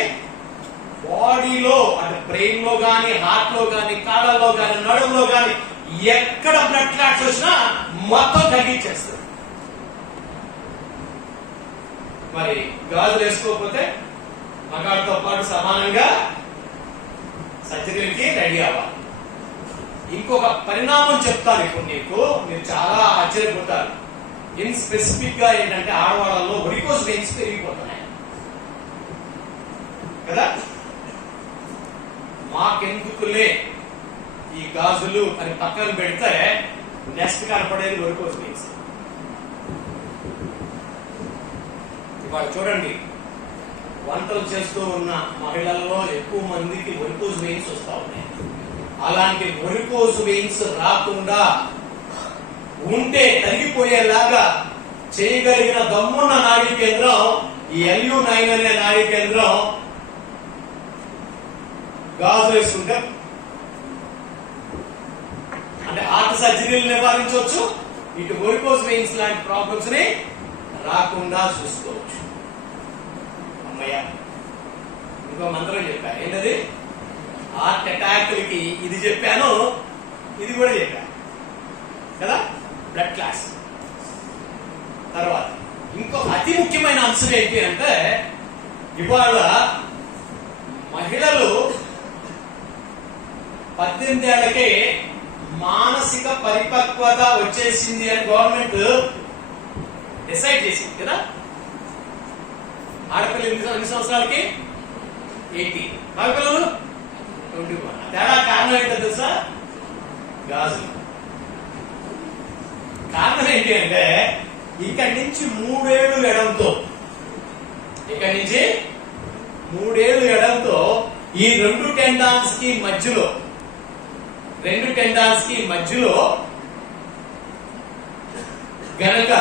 బాడీలో అంటే బ్రెయిన్ లో గాని, హార్ట్ లో గాని, కాళ్ళలో గాని, నడుములో గాని ఎక్కడ బ్లడ్ క్లాట్స్ వచ్చినా మొత్తం తగ్గించేస్తుంది. మరి గాజులు వేసుకోకపోతే మగాడితో పాటు సమానంగా సర్జరీకి రెడీ అవ్వాలి. ఇంకొక పరిణామం చెప్తాను ఇప్పుడు నీకు, మీరు చాలా ఆశ్చర్యపోతారు. ఇన్ స్పెసిఫిక్ గా ఏంటంటే ఆడవాళ్ళలో వెరికోస్ వెయిన్స్ పెరిగిపోతున్నాయి కదా. మాకెందుకులే ఈ గాజులు అని పక్కన పెడితే నెక్స్ట్ కనపడేది వెరికోస్ వెయిన్స్. ఇవాళ చూడండి, వంటలు చేస్తూ ఉన్న మహిళల్లో ఎక్కువ మందికి వెరికోస్ వెయిన్స్ వస్తా ఉన్నాయి. అలాంటి వెరికోస్ వెయిన్స్ రాకుండా ఉంటే తగ్గిపోయేలాగా చేయగలిగిన దమ్మున్న నాడీ కేంద్రం ఈ LU9 అనే నాడీ కేంద్రం. గాజు వేసుకుంటే అంటే హార్ట్ సర్జరీలు నివారించవచ్చు, ఇటు వెరికోస్ వెయిన్స్ లాంటి ప్రాబ్లమ్స్ ని రాకుండా చూసుకోవచ్చు. అమ్మయ్య, ఇంకో మంత్రం చెప్పాను. ఏంటది? హార్ట్ అటాక్లకి ఇది చెప్పాను, ఇది కూడా చెప్పాను కదా. బ్లడ్ క్లాస్ తర్వాత ఇంకో అతి ముఖ్యమైన అంశం ఏంటి అంటే ఇవాళ మహిళలు 18 ఏళ్లకే మానసిక పరిపక్వత వచ్చేసింది అని గవర్నమెంట్ డిసైడ్ చేసింది కదా. ఆడపిల్లలు ఎన్ని సంవత్సరాలకి? 18. మగపిల్లలు 21. తేడా కారణం ఏంటో తెలుసా? గాజులు. కారణం ఏంటి అంటే ఇక్కడి నుంచి 3 ఏళ్ళు ఎడంతో ఈ రెండు టెండాన్స్ కి మధ్యలో గనక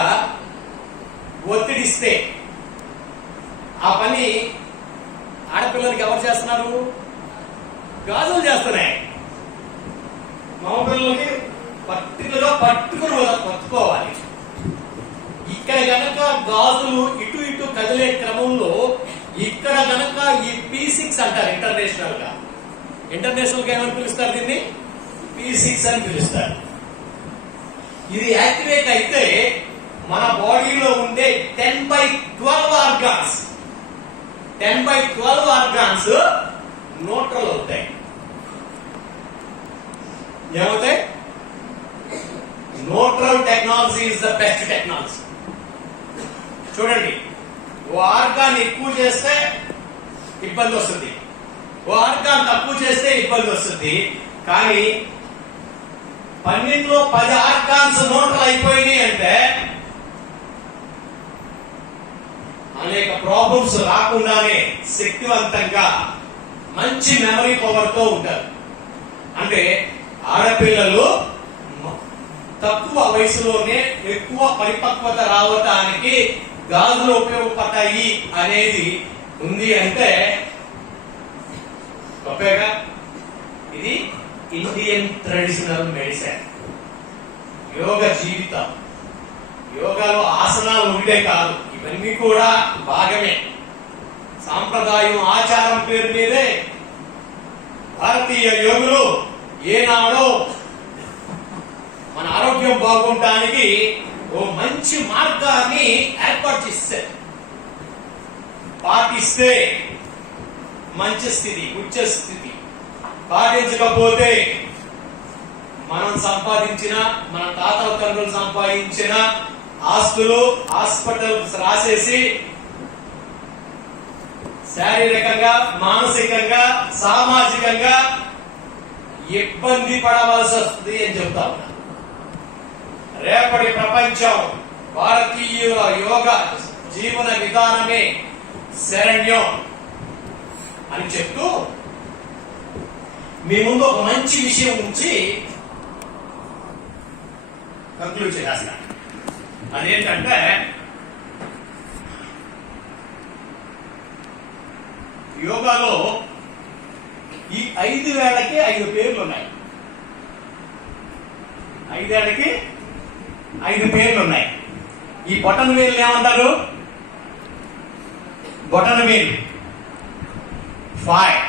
ఒత్తిడిస్తే ఆ పని ఆడపిల్లలకి ఎవరు చేస్తున్నారు? గాజులు చేస్తున్నాయి. మగ పిల్లలకి పట్టుకోవాలి. ఇక్కడ గనక గాజులు ఇటు ఇటు కదిలే క్రమంలో ఇక్కడ గనక ఈ P6 అంటారు ఇంటర్నేషనల్ గా ఏమని పిలుస్తారు? దీన్ని P6 అని పిలుస్తారు. ఇది యాక్టివేట్ అయితే మన బాడీలో ఉండే 10/12 ఆర్గాన్స్ న్యూట్రల్ అవుతాయి. ఏమవుతాయి? Neutral technology is the best technology. చూడండి, ఓ ఆర్గాన్ ఎక్కువ చేస్తే ఇబ్బంది వస్తుంది, ఓ ఆర్గాన్ తక్కువ చేస్తే ఇబ్బంది వస్తుంది. కానీ 12లో 10 ఆర్గాన్స్ న్యూట్రల్ అయిపోయినాయి అంటే అనేక ప్రాబ్లమ్స్ రాకుండానే శక్తివంతంగా మంచి మెమరీ పవర్ తో ఉంటారు. అంటే ఆడపిల్లలు తక్కువ వయసులోనే ఎక్కువ పరిపక్వత రావటానికి గాజులు ఉపయోగపడతాయి అనేది ఉంది అంటే గొప్పగా. ఇది ఇండియన్ ట్రెడిషనల్ మెడిసిన్, యోగ జీవితం. యోగాలో ఆసనాలు ఉండే కాదు, ఇవన్నీ కూడా భాగమే. సాంప్రదాయం, ఆచారం పేరు మీదే భారతీయ యోగులు ఏనాడో మన ఆరోగ్యం బాగుండటానికి ఓ మంచి మార్గాన్ని ఏర్పాటు చేస్తారు. పాటిస్తే మంచి స్థితి, ఉచ్చ స్థితి పాటించకపోతే మనం సంపాదించిన, మన తాతల తండ్రులు సంపాదించిన ఆస్తులు హాస్పిటల్ రాసేసి శారీరకంగా, మానసికంగా, సామాజికంగా ఇబ్బంది పడవలసి వస్తుంది అని చెప్తా ఉన్నా. రేపటి ప్రపంచం భారతీయుల యోగ జీవన విధానమే శరణ్యం అని చెప్తూ మీ ముందు ఒక మంచి విషయం నుంచి కంక్లూడ్ చేస్తాను. అదేంటంటే యోగాలో ఈ 5 వేళకి 5 పేర్లు ఉన్నాయి. 5 వేళకి 5 పేర్లు ఉన్నాయి. ఈ బొటన వేలు ఏమంటారు? బొటన వేలు 5.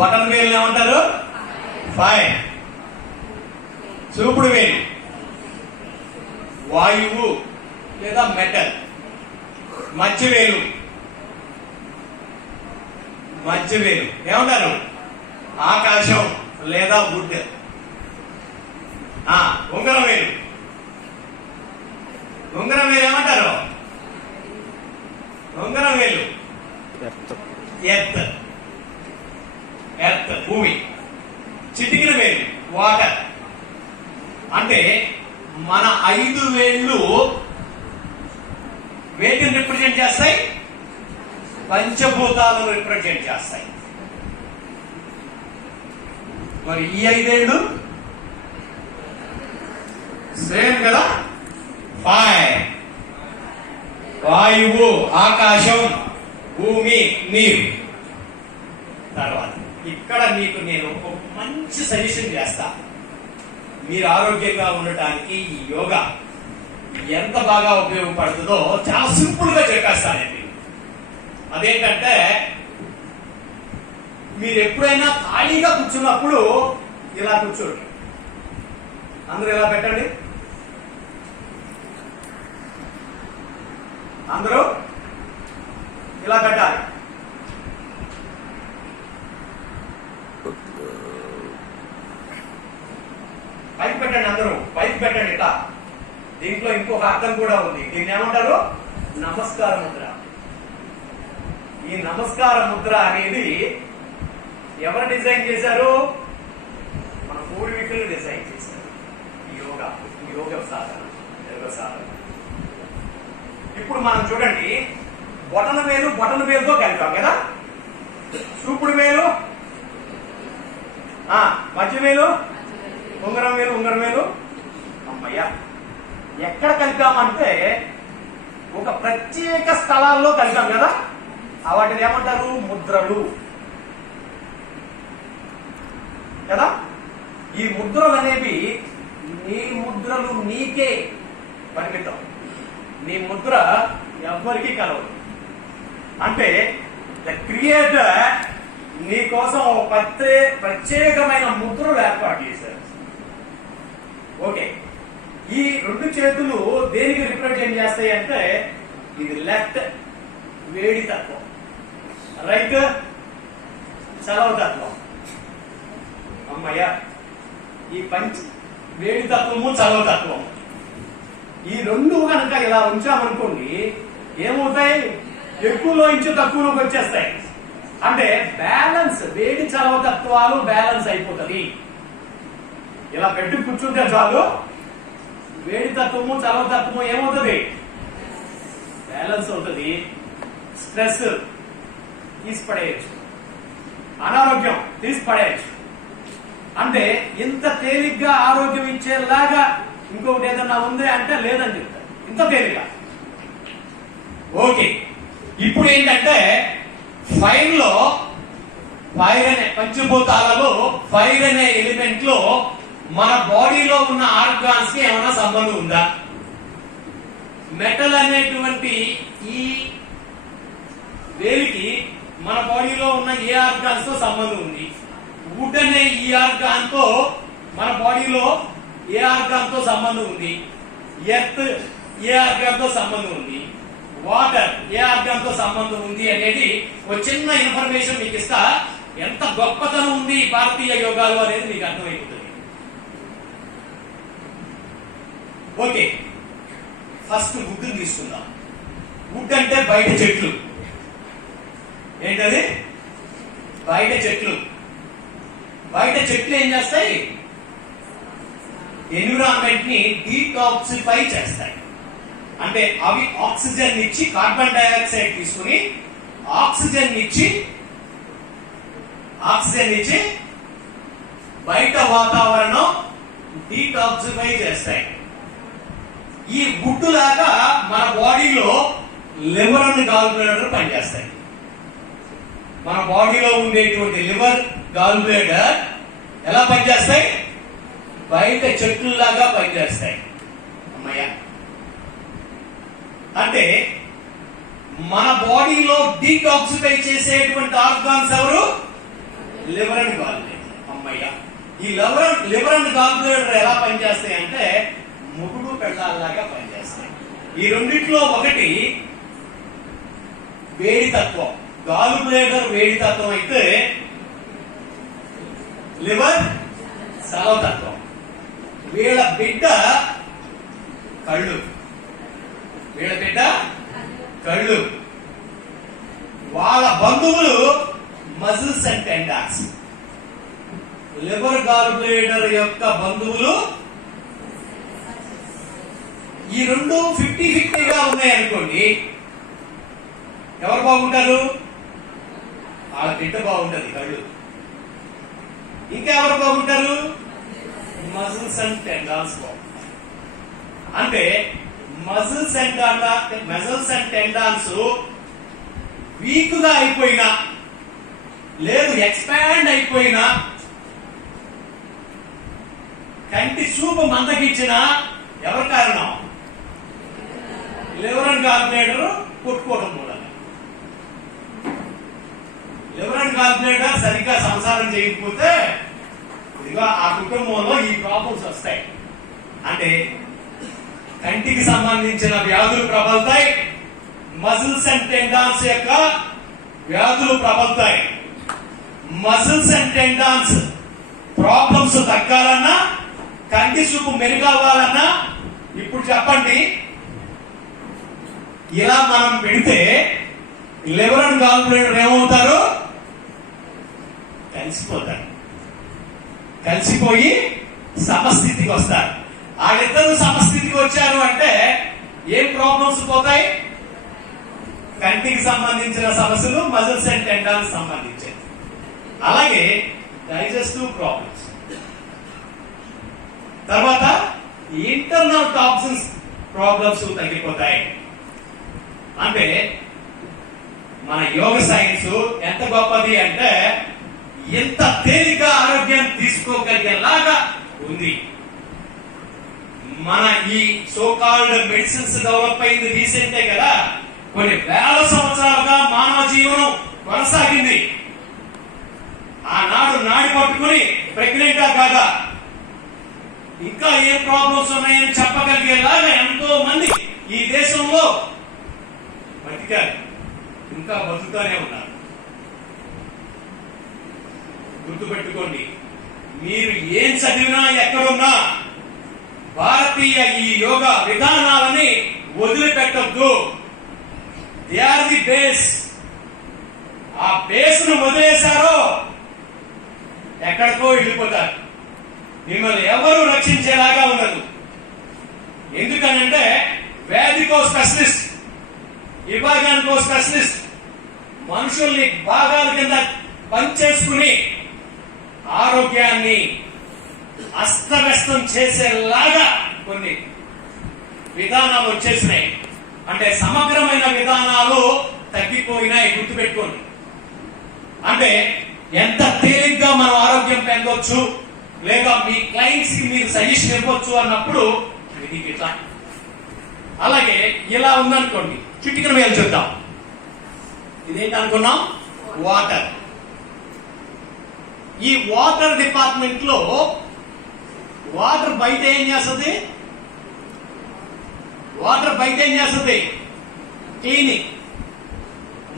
బటన్ వేలు ఏమంటారు? 5. చూపుడు వేలు వాయువు లేదా మెటల్. మధ్య వేలు ఏమంటారు? ఆకాశం లేదా వుడ్. ఉంగరం వేలు ఏమంటారు? ఉంగరం వేలు ఎర్త్ భూమి. చిటికిన వేలు వాటర్. అంటే మన 5 వేళ్ళు వేటిని రిప్రజెంట్ చేస్తాయి? పంచభూతాలను రిప్రజెంట్ చేస్తాయి. మరి ఈ 5 ఏళ్ళు సేమ్ కదా? 5. వాయువు, ఆకాశం, భూమి, నీరు. తర్వాత ఇక్కడ మీకు నేను ఒక మంచి సజెషన్ చేస్తా. మీరు ఆరోగ్యంగా ఉండటానికి ఈ యోగా ఎంత బాగా ఉపయోగపడుతుందో చాలా సింపుల్ గా చెప్పేస్తానండి. అదేంటంటే మీరు ఎప్పుడైనా ఖాళీగా కూర్చున్నప్పుడు ఇలా కూర్చోండి. అందరూ ఇలా పెట్టండి. అందరూ ఇలా పెట్టాలి. పైకి పెట్టండి. అందరూ పైకి పెట్టండి. ఇట్లా దీంట్లో ఇంకొక అర్థం కూడా ఉంది. దీన్ని ఏమంటారు? నమస్కార ముద్ర. ఈ నమస్కార ముద్ర అనేది ఎవరు డిజైన్ చేశారు? మన పూర్వీకులు డిజైన్ చేశారు. యోగ సాధన. ఇప్పుడు మనం చూడండి, బొటన వేలుతో కలిపాం కదా. చూపుడు వేలు, మధ్య వేలు, ఉంగరం వేలు. అమ్మయ్య, ఎక్కడ కలిపామంటే ఒక ప్రత్యేక స్థలాల్లో కలిపాం కదా. వాటిని ఏమంటారు? ముద్రలు కదా. ఈ ముద్రలు అనేవి నీ ముద్రలు నీకే పరిమితం. నీ ముద్ర ఎవ్వరికీ కలవదు. అంటే ద క్రియేటర్ నీ కోసం ప్రత్యేకమైన ముద్రలు ఏర్పాటు చేశారు. ఓకే, ఈ 2 చేతులు దేనికి రిప్రజెంట్ చేస్తాయి అంటే, ఇది లెఫ్ట్ వేడి తత్వం, రైట్ చలవ తత్వం. అమ్మయ్య, ఈ వేడి తత్వము చలవ తత్వం ఈ 2 కనుక ఇలా ఉంచామనుకోండి, ఏమవుతాయి? ఎక్కువలో ఇంచు తక్కువలోకి వచ్చేస్తాయి. అంటే బ్యాలెన్స్, వేడి చలవ తత్వాలు బ్యాలెన్స్ అయిపోతుంది. ఇలా పెట్టి కూర్చుంటే చాలు, వేడి తత్వము చలవ తత్వము ఏమవుతుంది? బ్యాలెన్స్ అవుతుంది. స్ట్రెస్ తీసి పడేయచ్చు, అనారోగ్యం తీసి పడేయచ్చు. అంటే ఇంత తేలిగ్గా ఆరోగ్యం ఇచ్చేలాగా ఇంకొకటి ఏదన్నా ఉంది అంటే లేదని చెప్తారు. ఇంత తేలిగ్గా. ఓకే, ఇప్పుడు ఏంటంటే ఫైర్ అనే పంచభూతాలలో ఫైర్ అనే ఎలిమెంట్ లో మన బాడీలో ఉన్న ఆర్గాన్స్ కి ఏమైనా సంబంధం ఉందా? మెటల్ అనేటువంటి ఈ వేలికి మన బాడీలో ఉన్న ఏ ఆర్గాన్స్ తో సంబంధం ఉంది? వుడ్ అనే ఈ ఆర్గాన్ తో మన బాడీలో ఏ ఆర్గాన్ తో సంబంధం ఉంది? ఎర్త్ ఏ ఆర్గాన్ తో సంబంధం ఉంది? వాటర్ ఏ ఆర్గాన్ తో సంబంధం ఉంది అనేది ఒక చిన్న ఇన్ఫర్మేషన్ మీకు ఇస్తా. ఎంత గొప్పతనం ఉంది భారతీయ యోగాలు అనేది మీకు అర్థమైపోతుంది. ఓకే, ఫస్ట్ వుడ్ తీసుకుందాం. వుడ్ అంటే బయట చెట్లు. ఏంటది? బయట చెట్లు. బయట చెట్లు ఏం చేస్తాయి? ఎన్విరాన్మెంట్ ని డీటాక్సిఫై చేస్తాయి. అంటే అవి ఆక్సిజన్ ఇచ్చి కార్బన్ డైఆక్సైడ్ తీసుకుని ఆక్సిజన్ ఇచ్చి బయట వాతావరణం డీటాక్సిఫై చేస్తాయి. ఈ గుడ్డు లాగా మన బాడీలో లివర్ అండ్ గాల్ బ్లాడర్ పనిచేస్తాయి. మన బాడీలో ఉండేటువంటి లివర్, గాల్ బ్లాడర్ ఎలా పనిచేస్తాయి? బయట చెట్లులాగా పనిచేస్తాయి. అమ్మయ్య, అంటే మన బాడీలో డీటాక్సిఫై చేసేటువంటి ఆర్గాన్స్ ఎవరు? Liver and gallbladder. అమ్మయ్య, ఈ లివర్ అండ్ గాల్ బ్లాడర్ ఎలా పనిచేస్తాయి అంటే ముగుడు పెళ్ళాల్లాగా పనిచేస్తాయి. ఈ రెండిట్లో ఒకటి వేడి తత్వం. గాల్ బ్లాడర్ వేడి తత్వం అయితే లివర్ చలవ తత్వం. వీళ్ళ బిడ్డ కళ్ళు. వాళ్ళ బంధువులు muscles and tendons. Liver gallbladder యొక్క బంధువులు ఈ రెండు 50-50గా ఉన్నాయనుకోండి, ఎవరు బాగుంటారు? వాళ్ళ బిడ్డ బాగుంటది, కళ్ళు. ఇంకా ఎవరు బాగుంటారు? మజిల్స్ అండ్ టెండాన్స్ బాగుంటారు. అంటే మజిల్స్ అండ్ టెండాన్స్ వీక్ గా అయిపోయినా, లేదు ఎక్స్పాండ్ అయిపోయినా, కంటి చూపు మందకిచ్చినా ఎవరి కారణం? లివర్ అండ్ గాల్ బ్లాడర్ కొట్టుకోవడం మూలంగా. లివర్ అండ్ గాల్ బ్లాడర్ సరిగ్గా సంసారం చేయకపోతే ఇదిగా ఆ కుటుంబంలో ఈ ప్రాబ్లమ్స్ వస్తాయి. అంటే కంటికి సంబంధించిన వ్యాధులు ప్రబలుతాయి, మజిల్స్ అండ్ టెండాన్స్ యొక్క వ్యాధులు ప్రబలుతాయి. మజిల్స్ అండ్ టెండాన్స్ ప్రాబ్లమ్స్ తగ్గాలన్నా, కంటి చూపు మెరుగవ్వాలన్నా, ఇప్పుడు చెప్పండి, ఇలా మనం పెడితే లివర్ అండ్ గాల్ బ్లాడర్ ఏమవుతారు? కలిసిపోయి సమస్థితికి వస్తారు. వాళ్ళిద్దరూ సమస్థితికి వచ్చారు అంటే ఏం ప్రాబ్లమ్స్ పోతాయి? కంటికి సంబంధించిన సమస్యలు, మజిల్స్ అండ్ టెండాన్స్ సంబంధించి. అలాగే డైజెస్టివ్ ప్రాబ్లమ్స్, తర్వాత ఇంటర్నల్ టాక్సిన్స్ ప్రాబ్లమ్స్ తగ్గిపోతాయి. అంటే మన యోగ సైన్స్ ఎంత గొప్పది అంటే ఎంత తేలిగ్గా ఆరోగ్యాన్ని తీసుకోగలిగేలాగా ఉంది. మన ఈ సోకాల్డ్ మెడిసిన్స్ డెవలప్ అయింది రీసెంటే కదా. కొన్ని వేల సంవత్సరాలుగా మానవ జీవనం కొనసాగింది. ఆనాడు నాడి పట్టుకుని ప్రెగ్నెంటా కాదా, ఇంకా ఏ ప్రాబ్లమ్స్ ఉన్నాయని చెప్పగలిగేలాగా ఎంతో మంది ఈ దేశంలో బతికారు, ఇంకా బతుకుతానే ఉన్నారు. గుర్తుపెట్టుకోండి, మీరు ఏం చదివినా ఎక్కడున్నా భారతీయ ఈ యోగా విధానాలని వదిలిపెట్టద్దు. They are the base. ఆ బేస్ ను వదిలేశారో ఎక్కడికో వెళ్ళిపోతారు. మిమ్మల్ని ఎవరు రక్షించేలాగా ఉండదు. ఎందుకనంటే వ్యాధికో స్పెషలిస్ట్, విభాగానికో స్పెషలిస్ట్, మనుషుల్ని భాగాల కింద పనిచేసుకుని ఆరోగ్యాన్ని అస్తవ్యస్తం చేసేలాగా కొన్ని విధానాలు వచ్చేసినాయి. అంటే సమగ్రమైన విధానాలు తగ్గిపోయినాయి. గుర్తుపెట్టుకోండి. అంటే ఎంత తేలిగ్గా మనం ఆరోగ్యం పొందొచ్చు, లేదా మీ క్లయింట్స్ కి మీరు సజెషన్ ఇవ్వచ్చు అన్నప్పుడు ఇది ఇట్లా. అలాగే ఇలా ఉందనుకోండి, చిటికన వేలు చూద్దాం. ఇదేంటి అనుకున్నాం? వాటర్. ఈ వాటర్ డిపార్ట్మెంట్ లో వాటర్ బయట ఏం చేస్తుంది? క్లీనింగ్.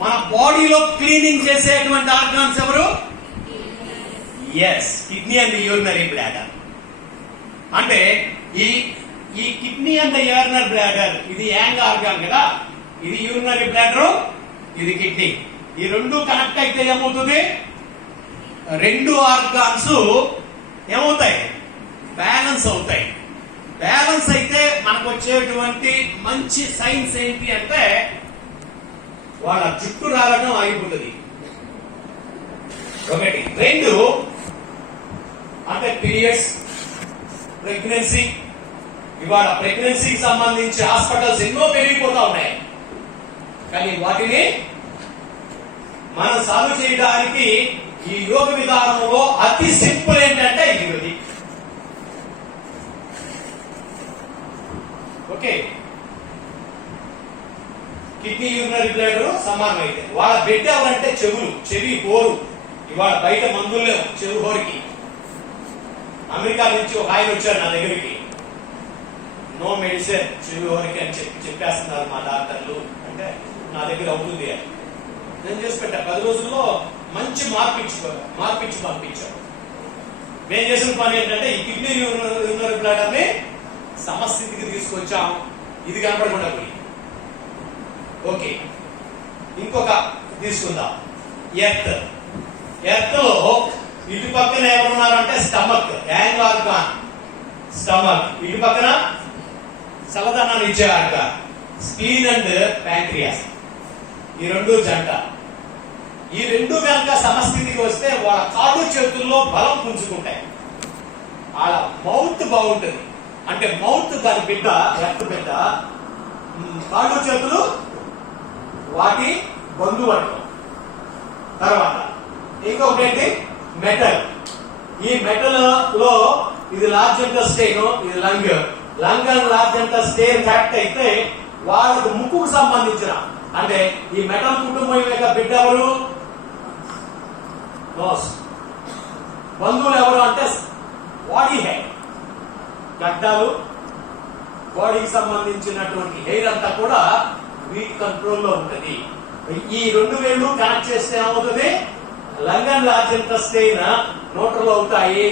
మన బాడీలో క్లీనింగ్ చేసేటువంటి ఆర్గాన్స్ ఎవరు? Yes, kidney and urinary bladder. అంటే ఈ కిడ్నీ అండ్ యూరినరీ బ్లాడర్ ఇది యాంగ్ ఆర్గాన్ కదా, ఇది యూరినరీ బ్లాడర్, ఇది కిడ్నీ. ఈ రెండు కనెక్ట్ అయితే ఏమవుతుంది? రెండు ఆర్గాన్స్ ఏమవుతాయి? బ్యాలెన్స్ అవుతాయి. బ్యాలెన్స్ అయితే మనకు వచ్చేటువంటి మంచి సైన్స్ ఏంటి అంటే వాళ్ళ జుట్టు రావడం ఆగిపోతుంది. ఒకటి. రెండు అంటే పీరియడ్స్, ప్రెగ్నెన్సీ. ఇవాళ ప్రెగ్నెన్సీకి సంబంధించి హాస్పిటల్స్ ఎన్నో పెరిగిపోతా ఉన్నాయి, కానీ వాటిని మనం సాల్వ్ చేయడానికి ఈ యోగ విధానంలో అతి సింపుల్ ఏంటంటే ఇది. ఓకే, కిడ్నీ యూరినరీ బ్లాడర్ సమానం అయితే వాళ్ళ బిడ్డ ఎవరంటే చెవులు, చెవి హోరు. ఇవాళ బయట మందులు లేవు చెవి హోరుకి. అమెరికా నుంచి ఒక ఆయన వచ్చారు నా దగ్గరికి, నో మెడిసిన్ చెవి హోరుకి అని చెప్పేస్తున్నారు మా డాక్టర్లు. అంటే నా దగ్గర అవుతుంది అని నేను చేసి పెట్టా. 10 రోజుల్లో మంచి మార్పిచ్చి పంపించాడు. మేము చేసిన పని ఏంటంటే ఈ కిడ్నీ యూరినరీ బ్లాడర్ ని సమస్థితికి తీసుకొచ్చాం. ఇది కనపడకుండా పోయి. ఓకే, ఇంకొక తీసుకుందాం. ఎర్త్. ఎర్త్ లో ఇటు పక్కన ఎవరున్నారంటే స్టమక్, యాంగ్ ఆర్గాన్ స్టమక్. ఇటు పక్కన చల్లదనాన్ని ఇచ్చే ఆర్గాన్ స్ప్లీన్ అండ్ ప్యాంక్రియాస్. ఈ రెండు జంట. ఈ రెండు కనుక సమస్థితికి వస్తే వాళ్ళ కాళ్ళు చేతుల్లో బలం పుంజుకుంటాయి. వాళ్ళ మౌత్ బాగుంటుంది. అంటే మౌత్ దాని బిడ్డ, ఎర్త్ బిడ్డ, కాళ్ళు చేతులు వాటి బంధువర్గం. తర్వాత ఇంకొకటి ఏంటి? మెటల్. ఈ మెటల్ లో ఇది లార్జ్ ఇంటెస్టైన్, ఇది lung. Lung and large intestine fact అయితే వాళ్ళకి ముక్కుకు సంబంధించిన అంటే ఈ మెటల్ కుటుంబం యొక్క బిడ్డ ఎవరు? నోస్. బంధువులు ఎవరు అంటే బాడీ హెయిర్, గడ్డాలు, బాడీకి సంబంధించినటువంటి హెయిర్ అంతా కూడా వీటి కంట్రోల్లో ఉంటుంది. ఈ రెండు వేళ్ళు కనెక్ట్ చేస్తే ఏమవుతుంది? Lung and large intestine neutral అవుతాయి.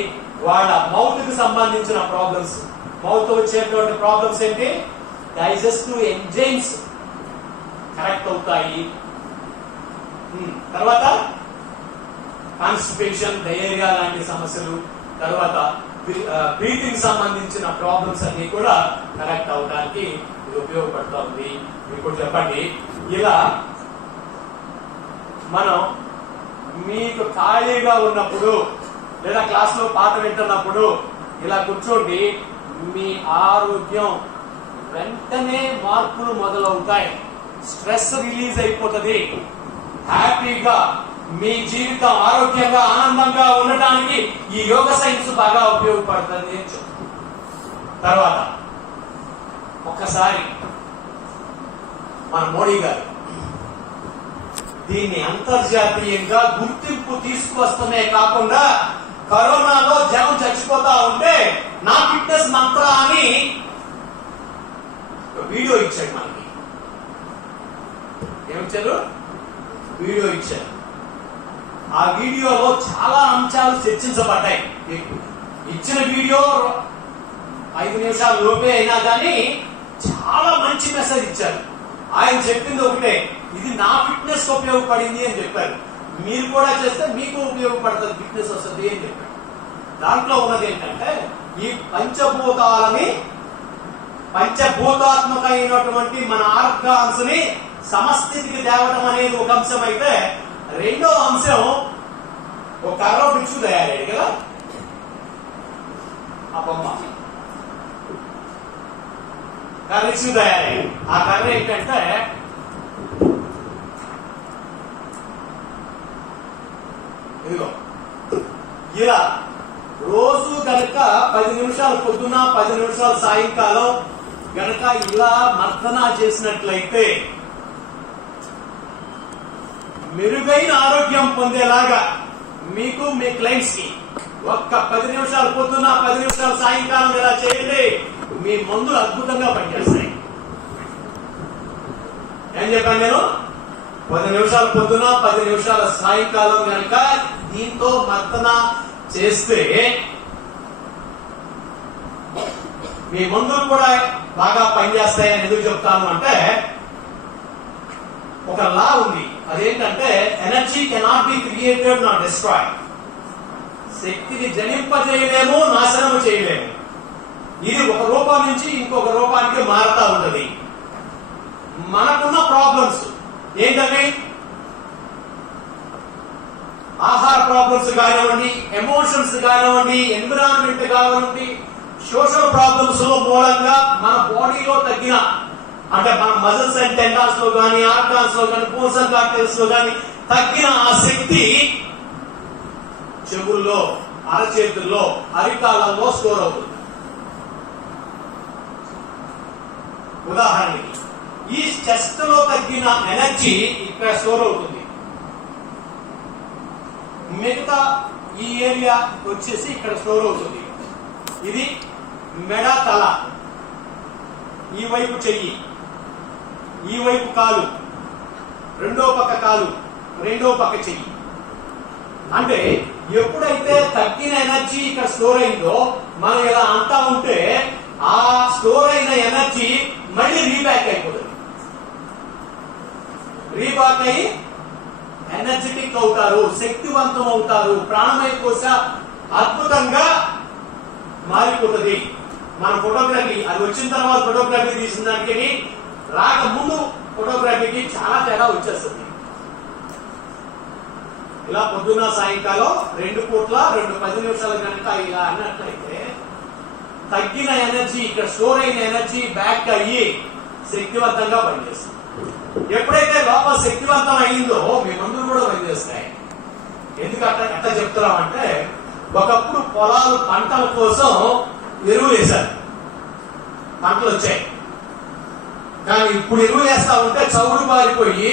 వాళ్ళ మౌత్ కి సంబంధించిన ప్రాబ్లమ్స్, మౌత్ వచ్చేటువంటి ప్రాబ్లమ్స్ ఏంటి? డైజెస్టివ్ ఎంజైమ్స్ కరెక్ట్ అవుతాయి. తర్వాత కాన్స్టిపేషన్, డయేరియా లాంటి సమస్యలు, తర్వాత బ్రీతింగ్ సంబంధించిన ప్రాబ్లమ్స్ అన్ని కూడా కరెక్ట్ అవడానికి ఇది ఉపయోగపడుతుంది. మీకు చెప్పండి, ఇలా మనం మీకు ఖాళీగా ఉన్నప్పుడు లేదా క్లాస్ లో పాట వింటున్నప్పుడు ఇలా కూర్చోండి, మీ ఆరోగ్యం వెంటనే మార్పులు మొదలవుతాయి. స్ట్రెస్ రిలీజ్ అయిపోతుంది. హ్యాపీగా మీ జీవితం ఆరోగ్యంగా ఆనందంగా ఉండటానికి ఈ యోగ సైన్స్ బాగా ఉపయోగపడుతుంది. తర్వాత ఒక్కసారి మన మోడీ గారు దీన్ని అంతర్జాతీయంగా గుర్తింపు తీసుకువస్తమే కాకుండా కరోనాలో జనం చచ్చిపోతా ఉంటే నా ఫిట్నెస్ మంత్ర అని వీడియో ఇచ్చాడు. మనకి ఏమిచ్చారు? వీడియో ఇచ్చారు. ఆ వీడియోలో చాలా అంశాలు చర్చించబడ్డాయి. ఇచ్చిన వీడియో 5 నిమిషాల లోపే అయినా కానీ చాలా మంచి మెసేజ్ ఇచ్చారు. ఆయన చెప్పింది ఒకటే, ఇది నా ఫిట్నెస్ ఉపయోగపడింది అని చెప్పారు. మీరు కూడా చేస్తే మీకు ఉపయోగపడుతుంది, ఫిట్నెస్ వస్తుంది అని చెప్పారు. దాంట్లో ఉన్నది ఏంటంటే ఈ పంచభూతాత్మకమైనటువంటి మన ఆర్గాన్స్ ని సమస్థితికి తేవడం అనేది ఒక అంశం అయితే, రెండో అంశం ఒక కర్ర పిచ్చు తయారయ్యాడు కదా ఆ బొమ్మ, కర్ర ఇచ్చు తయారయ్యాడు. ఆ కర్ర ఏంటంటే ఇదిగో ఇలా రోజు గనక 10 నిమిషాలు పొద్దున 10 నిమిషాలు సాయంకాలం గనక ఇలా మర్దన చేసినట్లయితే మెరుగైన ఆరోగ్యం పొందేలాగా మీకు మీ క్లయింట్స్ కి ఒక్క 10 నిమిషాలు పొద్దున 10 నిమిషాలు సాయంకాలం ఇలా చేయండి, మీ మందులు అద్భుతంగా పనిచేస్తాయి. ఏం చెప్పాను నేను? 10 నిమిషాలు పొద్దున, 10 నిమిషాల సాయంకాలం కనుక దీంతో మర్దన చేస్తే మీ మందులు కూడా బాగా పనిచేస్తాయని ఎందుకు చెప్తాను అంటే, ఒక లా ఉంది. అదేంటంటే energy cannot be created not destroy. శక్తిని జనింపజేయలేము, నాశనము చేయలేము. ఇది ఒక రూపం నుంచి ఇంకొక రూపానికి మారుతా ఉంటది. మనకున్న ప్రాబ్లమ్స్ ఏంటవి? ఆహార ప్రాబ్లమ్స్ కానివ్వండి, ఎమోషన్స్ కానివ్వండి, ఎన్విరాన్మెంట్ కానివ్వండి, సోషల్ ప్రాబ్లమ్స్ లో మూలంగా మన బాడీలో తగ్గిన, అంటే మన మజిల్స్ అండ్ టెండాన్స్ లో కానీ, ఆర్గాన్స్ లో కానీ, బోన్స్ అండ్ ఆర్టరీస్ లో కానీ తగ్గిన ఆ శక్తి చెవుల్లో, అరచేతుల్లో, అరికాలలో స్టోర్ అవుతుంది. ఉదాహరణకి ఈ చెస్ట్ లో తగ్గిన ఎనర్జీ ఇక్కడ స్టోర్ అవుతుంది. మిగతా ఈ ఏరియా వచ్చేసి ఇక్కడ స్టోర్ అవుతుంది. ఇది మెడ, తల, ఈ వైపు చెయ్యి, ఈ వైపు కాలు, రెండో పక్క కాలు, రెండో పక్క చెయ్యి. అంటే ఎప్పుడైతే తగ్గిన ఎనర్జీ ఇక్కడ స్టోర్ అయిందో, మనం ఇలా అంటా ఉంటే ఆ స్టోర్ అయిన ఎనర్జీ మళ్ళీ రీబ్యాక్ అయిపోతుంది. రీబ్యాక్ అయ్యి ఎనర్జెటిక్ అవుతారు, శక్తివంతం అవుతారు, ప్రాణమయ కోశ అద్భుతంగా మారిపోతుంది. మన ఫోటోగ్రఫీ అది వచ్చిన తర్వాత ఫోటోగ్రఫీ తీసిన దానికి రాక ముందు ఫోటోగ్రఫీకి చాలా తేడా వచ్చేస్తుంది. ఇలా పొద్దున్న సాయంకాలం 2 పూట్ల 10 నిమిషాలు కనుక ఇలా అన్నట్లయితే తగ్గిన ఎనర్జీ, ఇక్కడ స్టోర్ అయిన ఎనర్జీ బ్యాక్ అయ్యి శక్తివంతంగా పనిచేస్తుంది. ఎప్పుడైతే లోపల శక్తివంతం అయిందో మీ మందులు కూడా పనిచేస్తాయి. ఎందుకంటే ఎట్లా చెప్తున్నామంటే, ఒకప్పుడు పొలాలు పంటల కోసం ఎరువు వేశారు, పంటలు వచ్చాయి. కానీ ఇప్పుడు ఎరువు వేస్తా ఉంటే చౌడు పారిపోయి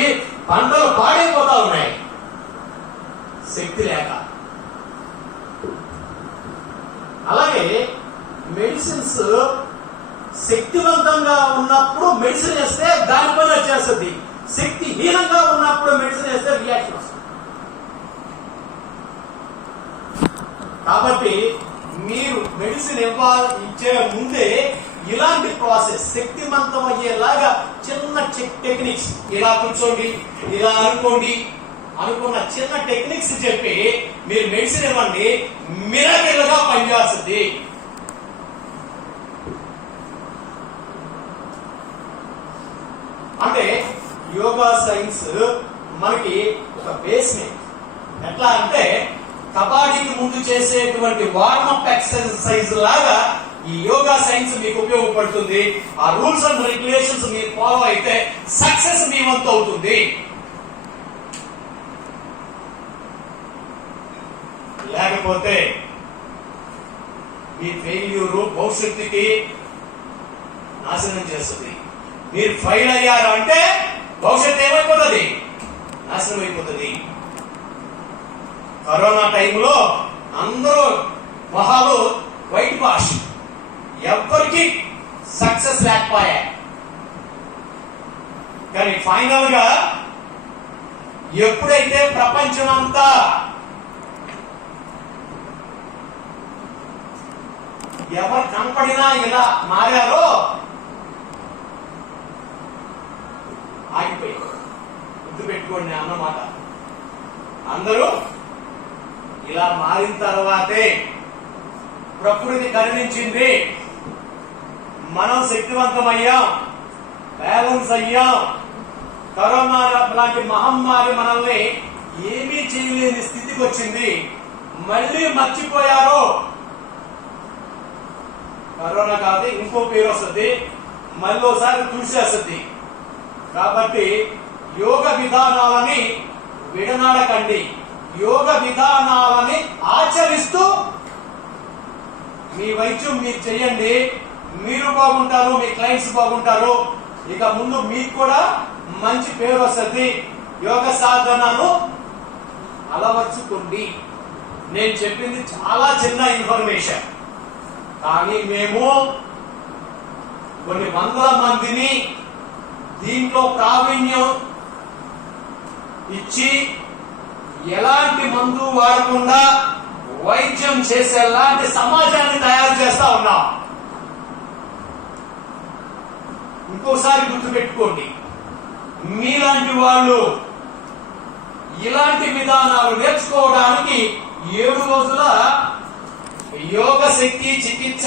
పంటలు పాడైపోతా ఉన్నాయి, శక్తి లేక. అలాగే మెడిసిన్స్ శక్తివంతంగా ఉన్నప్పుడు మెడిసిన్ వేస్తే దాని పని వచ్చేస్తుంది. శక్తి హీనంగా ఉన్నప్పుడు మెడిసిన్ వేస్తే రియాక్షన్ వస్తుంది. కాబట్టి మీరు మెడిసిన్ ఇచ్చే ముందే ఇలాంటి ప్రాసెస్ శక్తివంతం అయ్యేలాగా చిన్న టెక్నిక్స్, ఇలా కూర్చోండి, ఇలా అనుకోండి, అనుకున్న చిన్న టెక్నిక్స్ చెప్పి మీరు మెడిసిన్ ఇవ్వండి, మిరకిల్ గా పనిచేస్తుంది. అంటే యోగా సైన్స్ మనకి ఒక బేస్మెంట్. ఎట్లా అంటే కబడ్డీకి ముందు చేసేటువంటి వార్మప్ ఎక్సర్సైజ్ లాగా ఈ యోగా సైన్స్ మీకు ఉపయోగపడుతుంది. ఆ రూల్స్ అండ్ రెగ్యులేషన్స్ మీరు ఫాలో అయితే సక్సెస్ మీ వంతు అవుతుంది. లేకపోతే మీ ఫెయిల్యూరు భవిష్యత్తుకి నాశనం చేస్తుంది. మీరు ఫెయిల్ అయ్యారు అంటే భవిష్యత్తు ఏమైపోతుంది? నాశనం అయిపోతుంది. కరోనా టైంలో అందరూ మొహాలు వైట్ వాష్, ఎవ్వరికి సక్సెస్ లేకపోయా. కానీ ఫైనల్ గా ఎప్పుడైతే ప్రపంచం అంతా ఎవరు కనపడినా ఇలా మారారో ఆగిపోయి, గుర్తు పెట్టుకోండి అన్నమాట. అందరూ ఇలా మారిన తర్వాతే ప్రకృతి కరుణించింది, మనం శక్తివంతమయ్యాం, బ్యాలెన్స్ అయ్యాం. కరోనా లాంటి మహమ్మారి మనల్ని ఏమీ చేయలేని స్థితికి వచ్చింది. మళ్ళీ మర్చిపోయారో, కరోనా కాదు ఇంకో పేరు వస్తుంది, మళ్ళీ ఒకసారి చూసేస్తుంది. కాబట్టి యోగ విధానాలని విడనాడకండి. యోగ విధానాలని ఆచరిస్తూ మీ వైద్యం మీరు చేయండి. మీరు బాగుంటారు, మీ క్లయింట్స్ బాగుంటారు. ఇక ముందు మీకు కూడా మంచి పేరు వస్తుంది. యోగ సాధనను అలవర్చుకోండి. నేను చెప్పింది చాలా చిన్న ఇన్ఫర్మేషన్, కానీ మేము కొన్ని వందల మందిని దీంట్లో ప్రావీణ్యం ఇచ్చి ఎలాంటి మందు వాడకుండా వైద్యం చేసేలాంటి సమాజాన్ని తయారు చేస్తా ఉన్నాం. ఇంకోసారి గుర్తుపెట్టుకోండి, మీలాంటి వాళ్ళు ఇలాంటి విధానాలు నేర్చుకోవడానికి 7 రోజుల యోగ శక్తి చికిత్స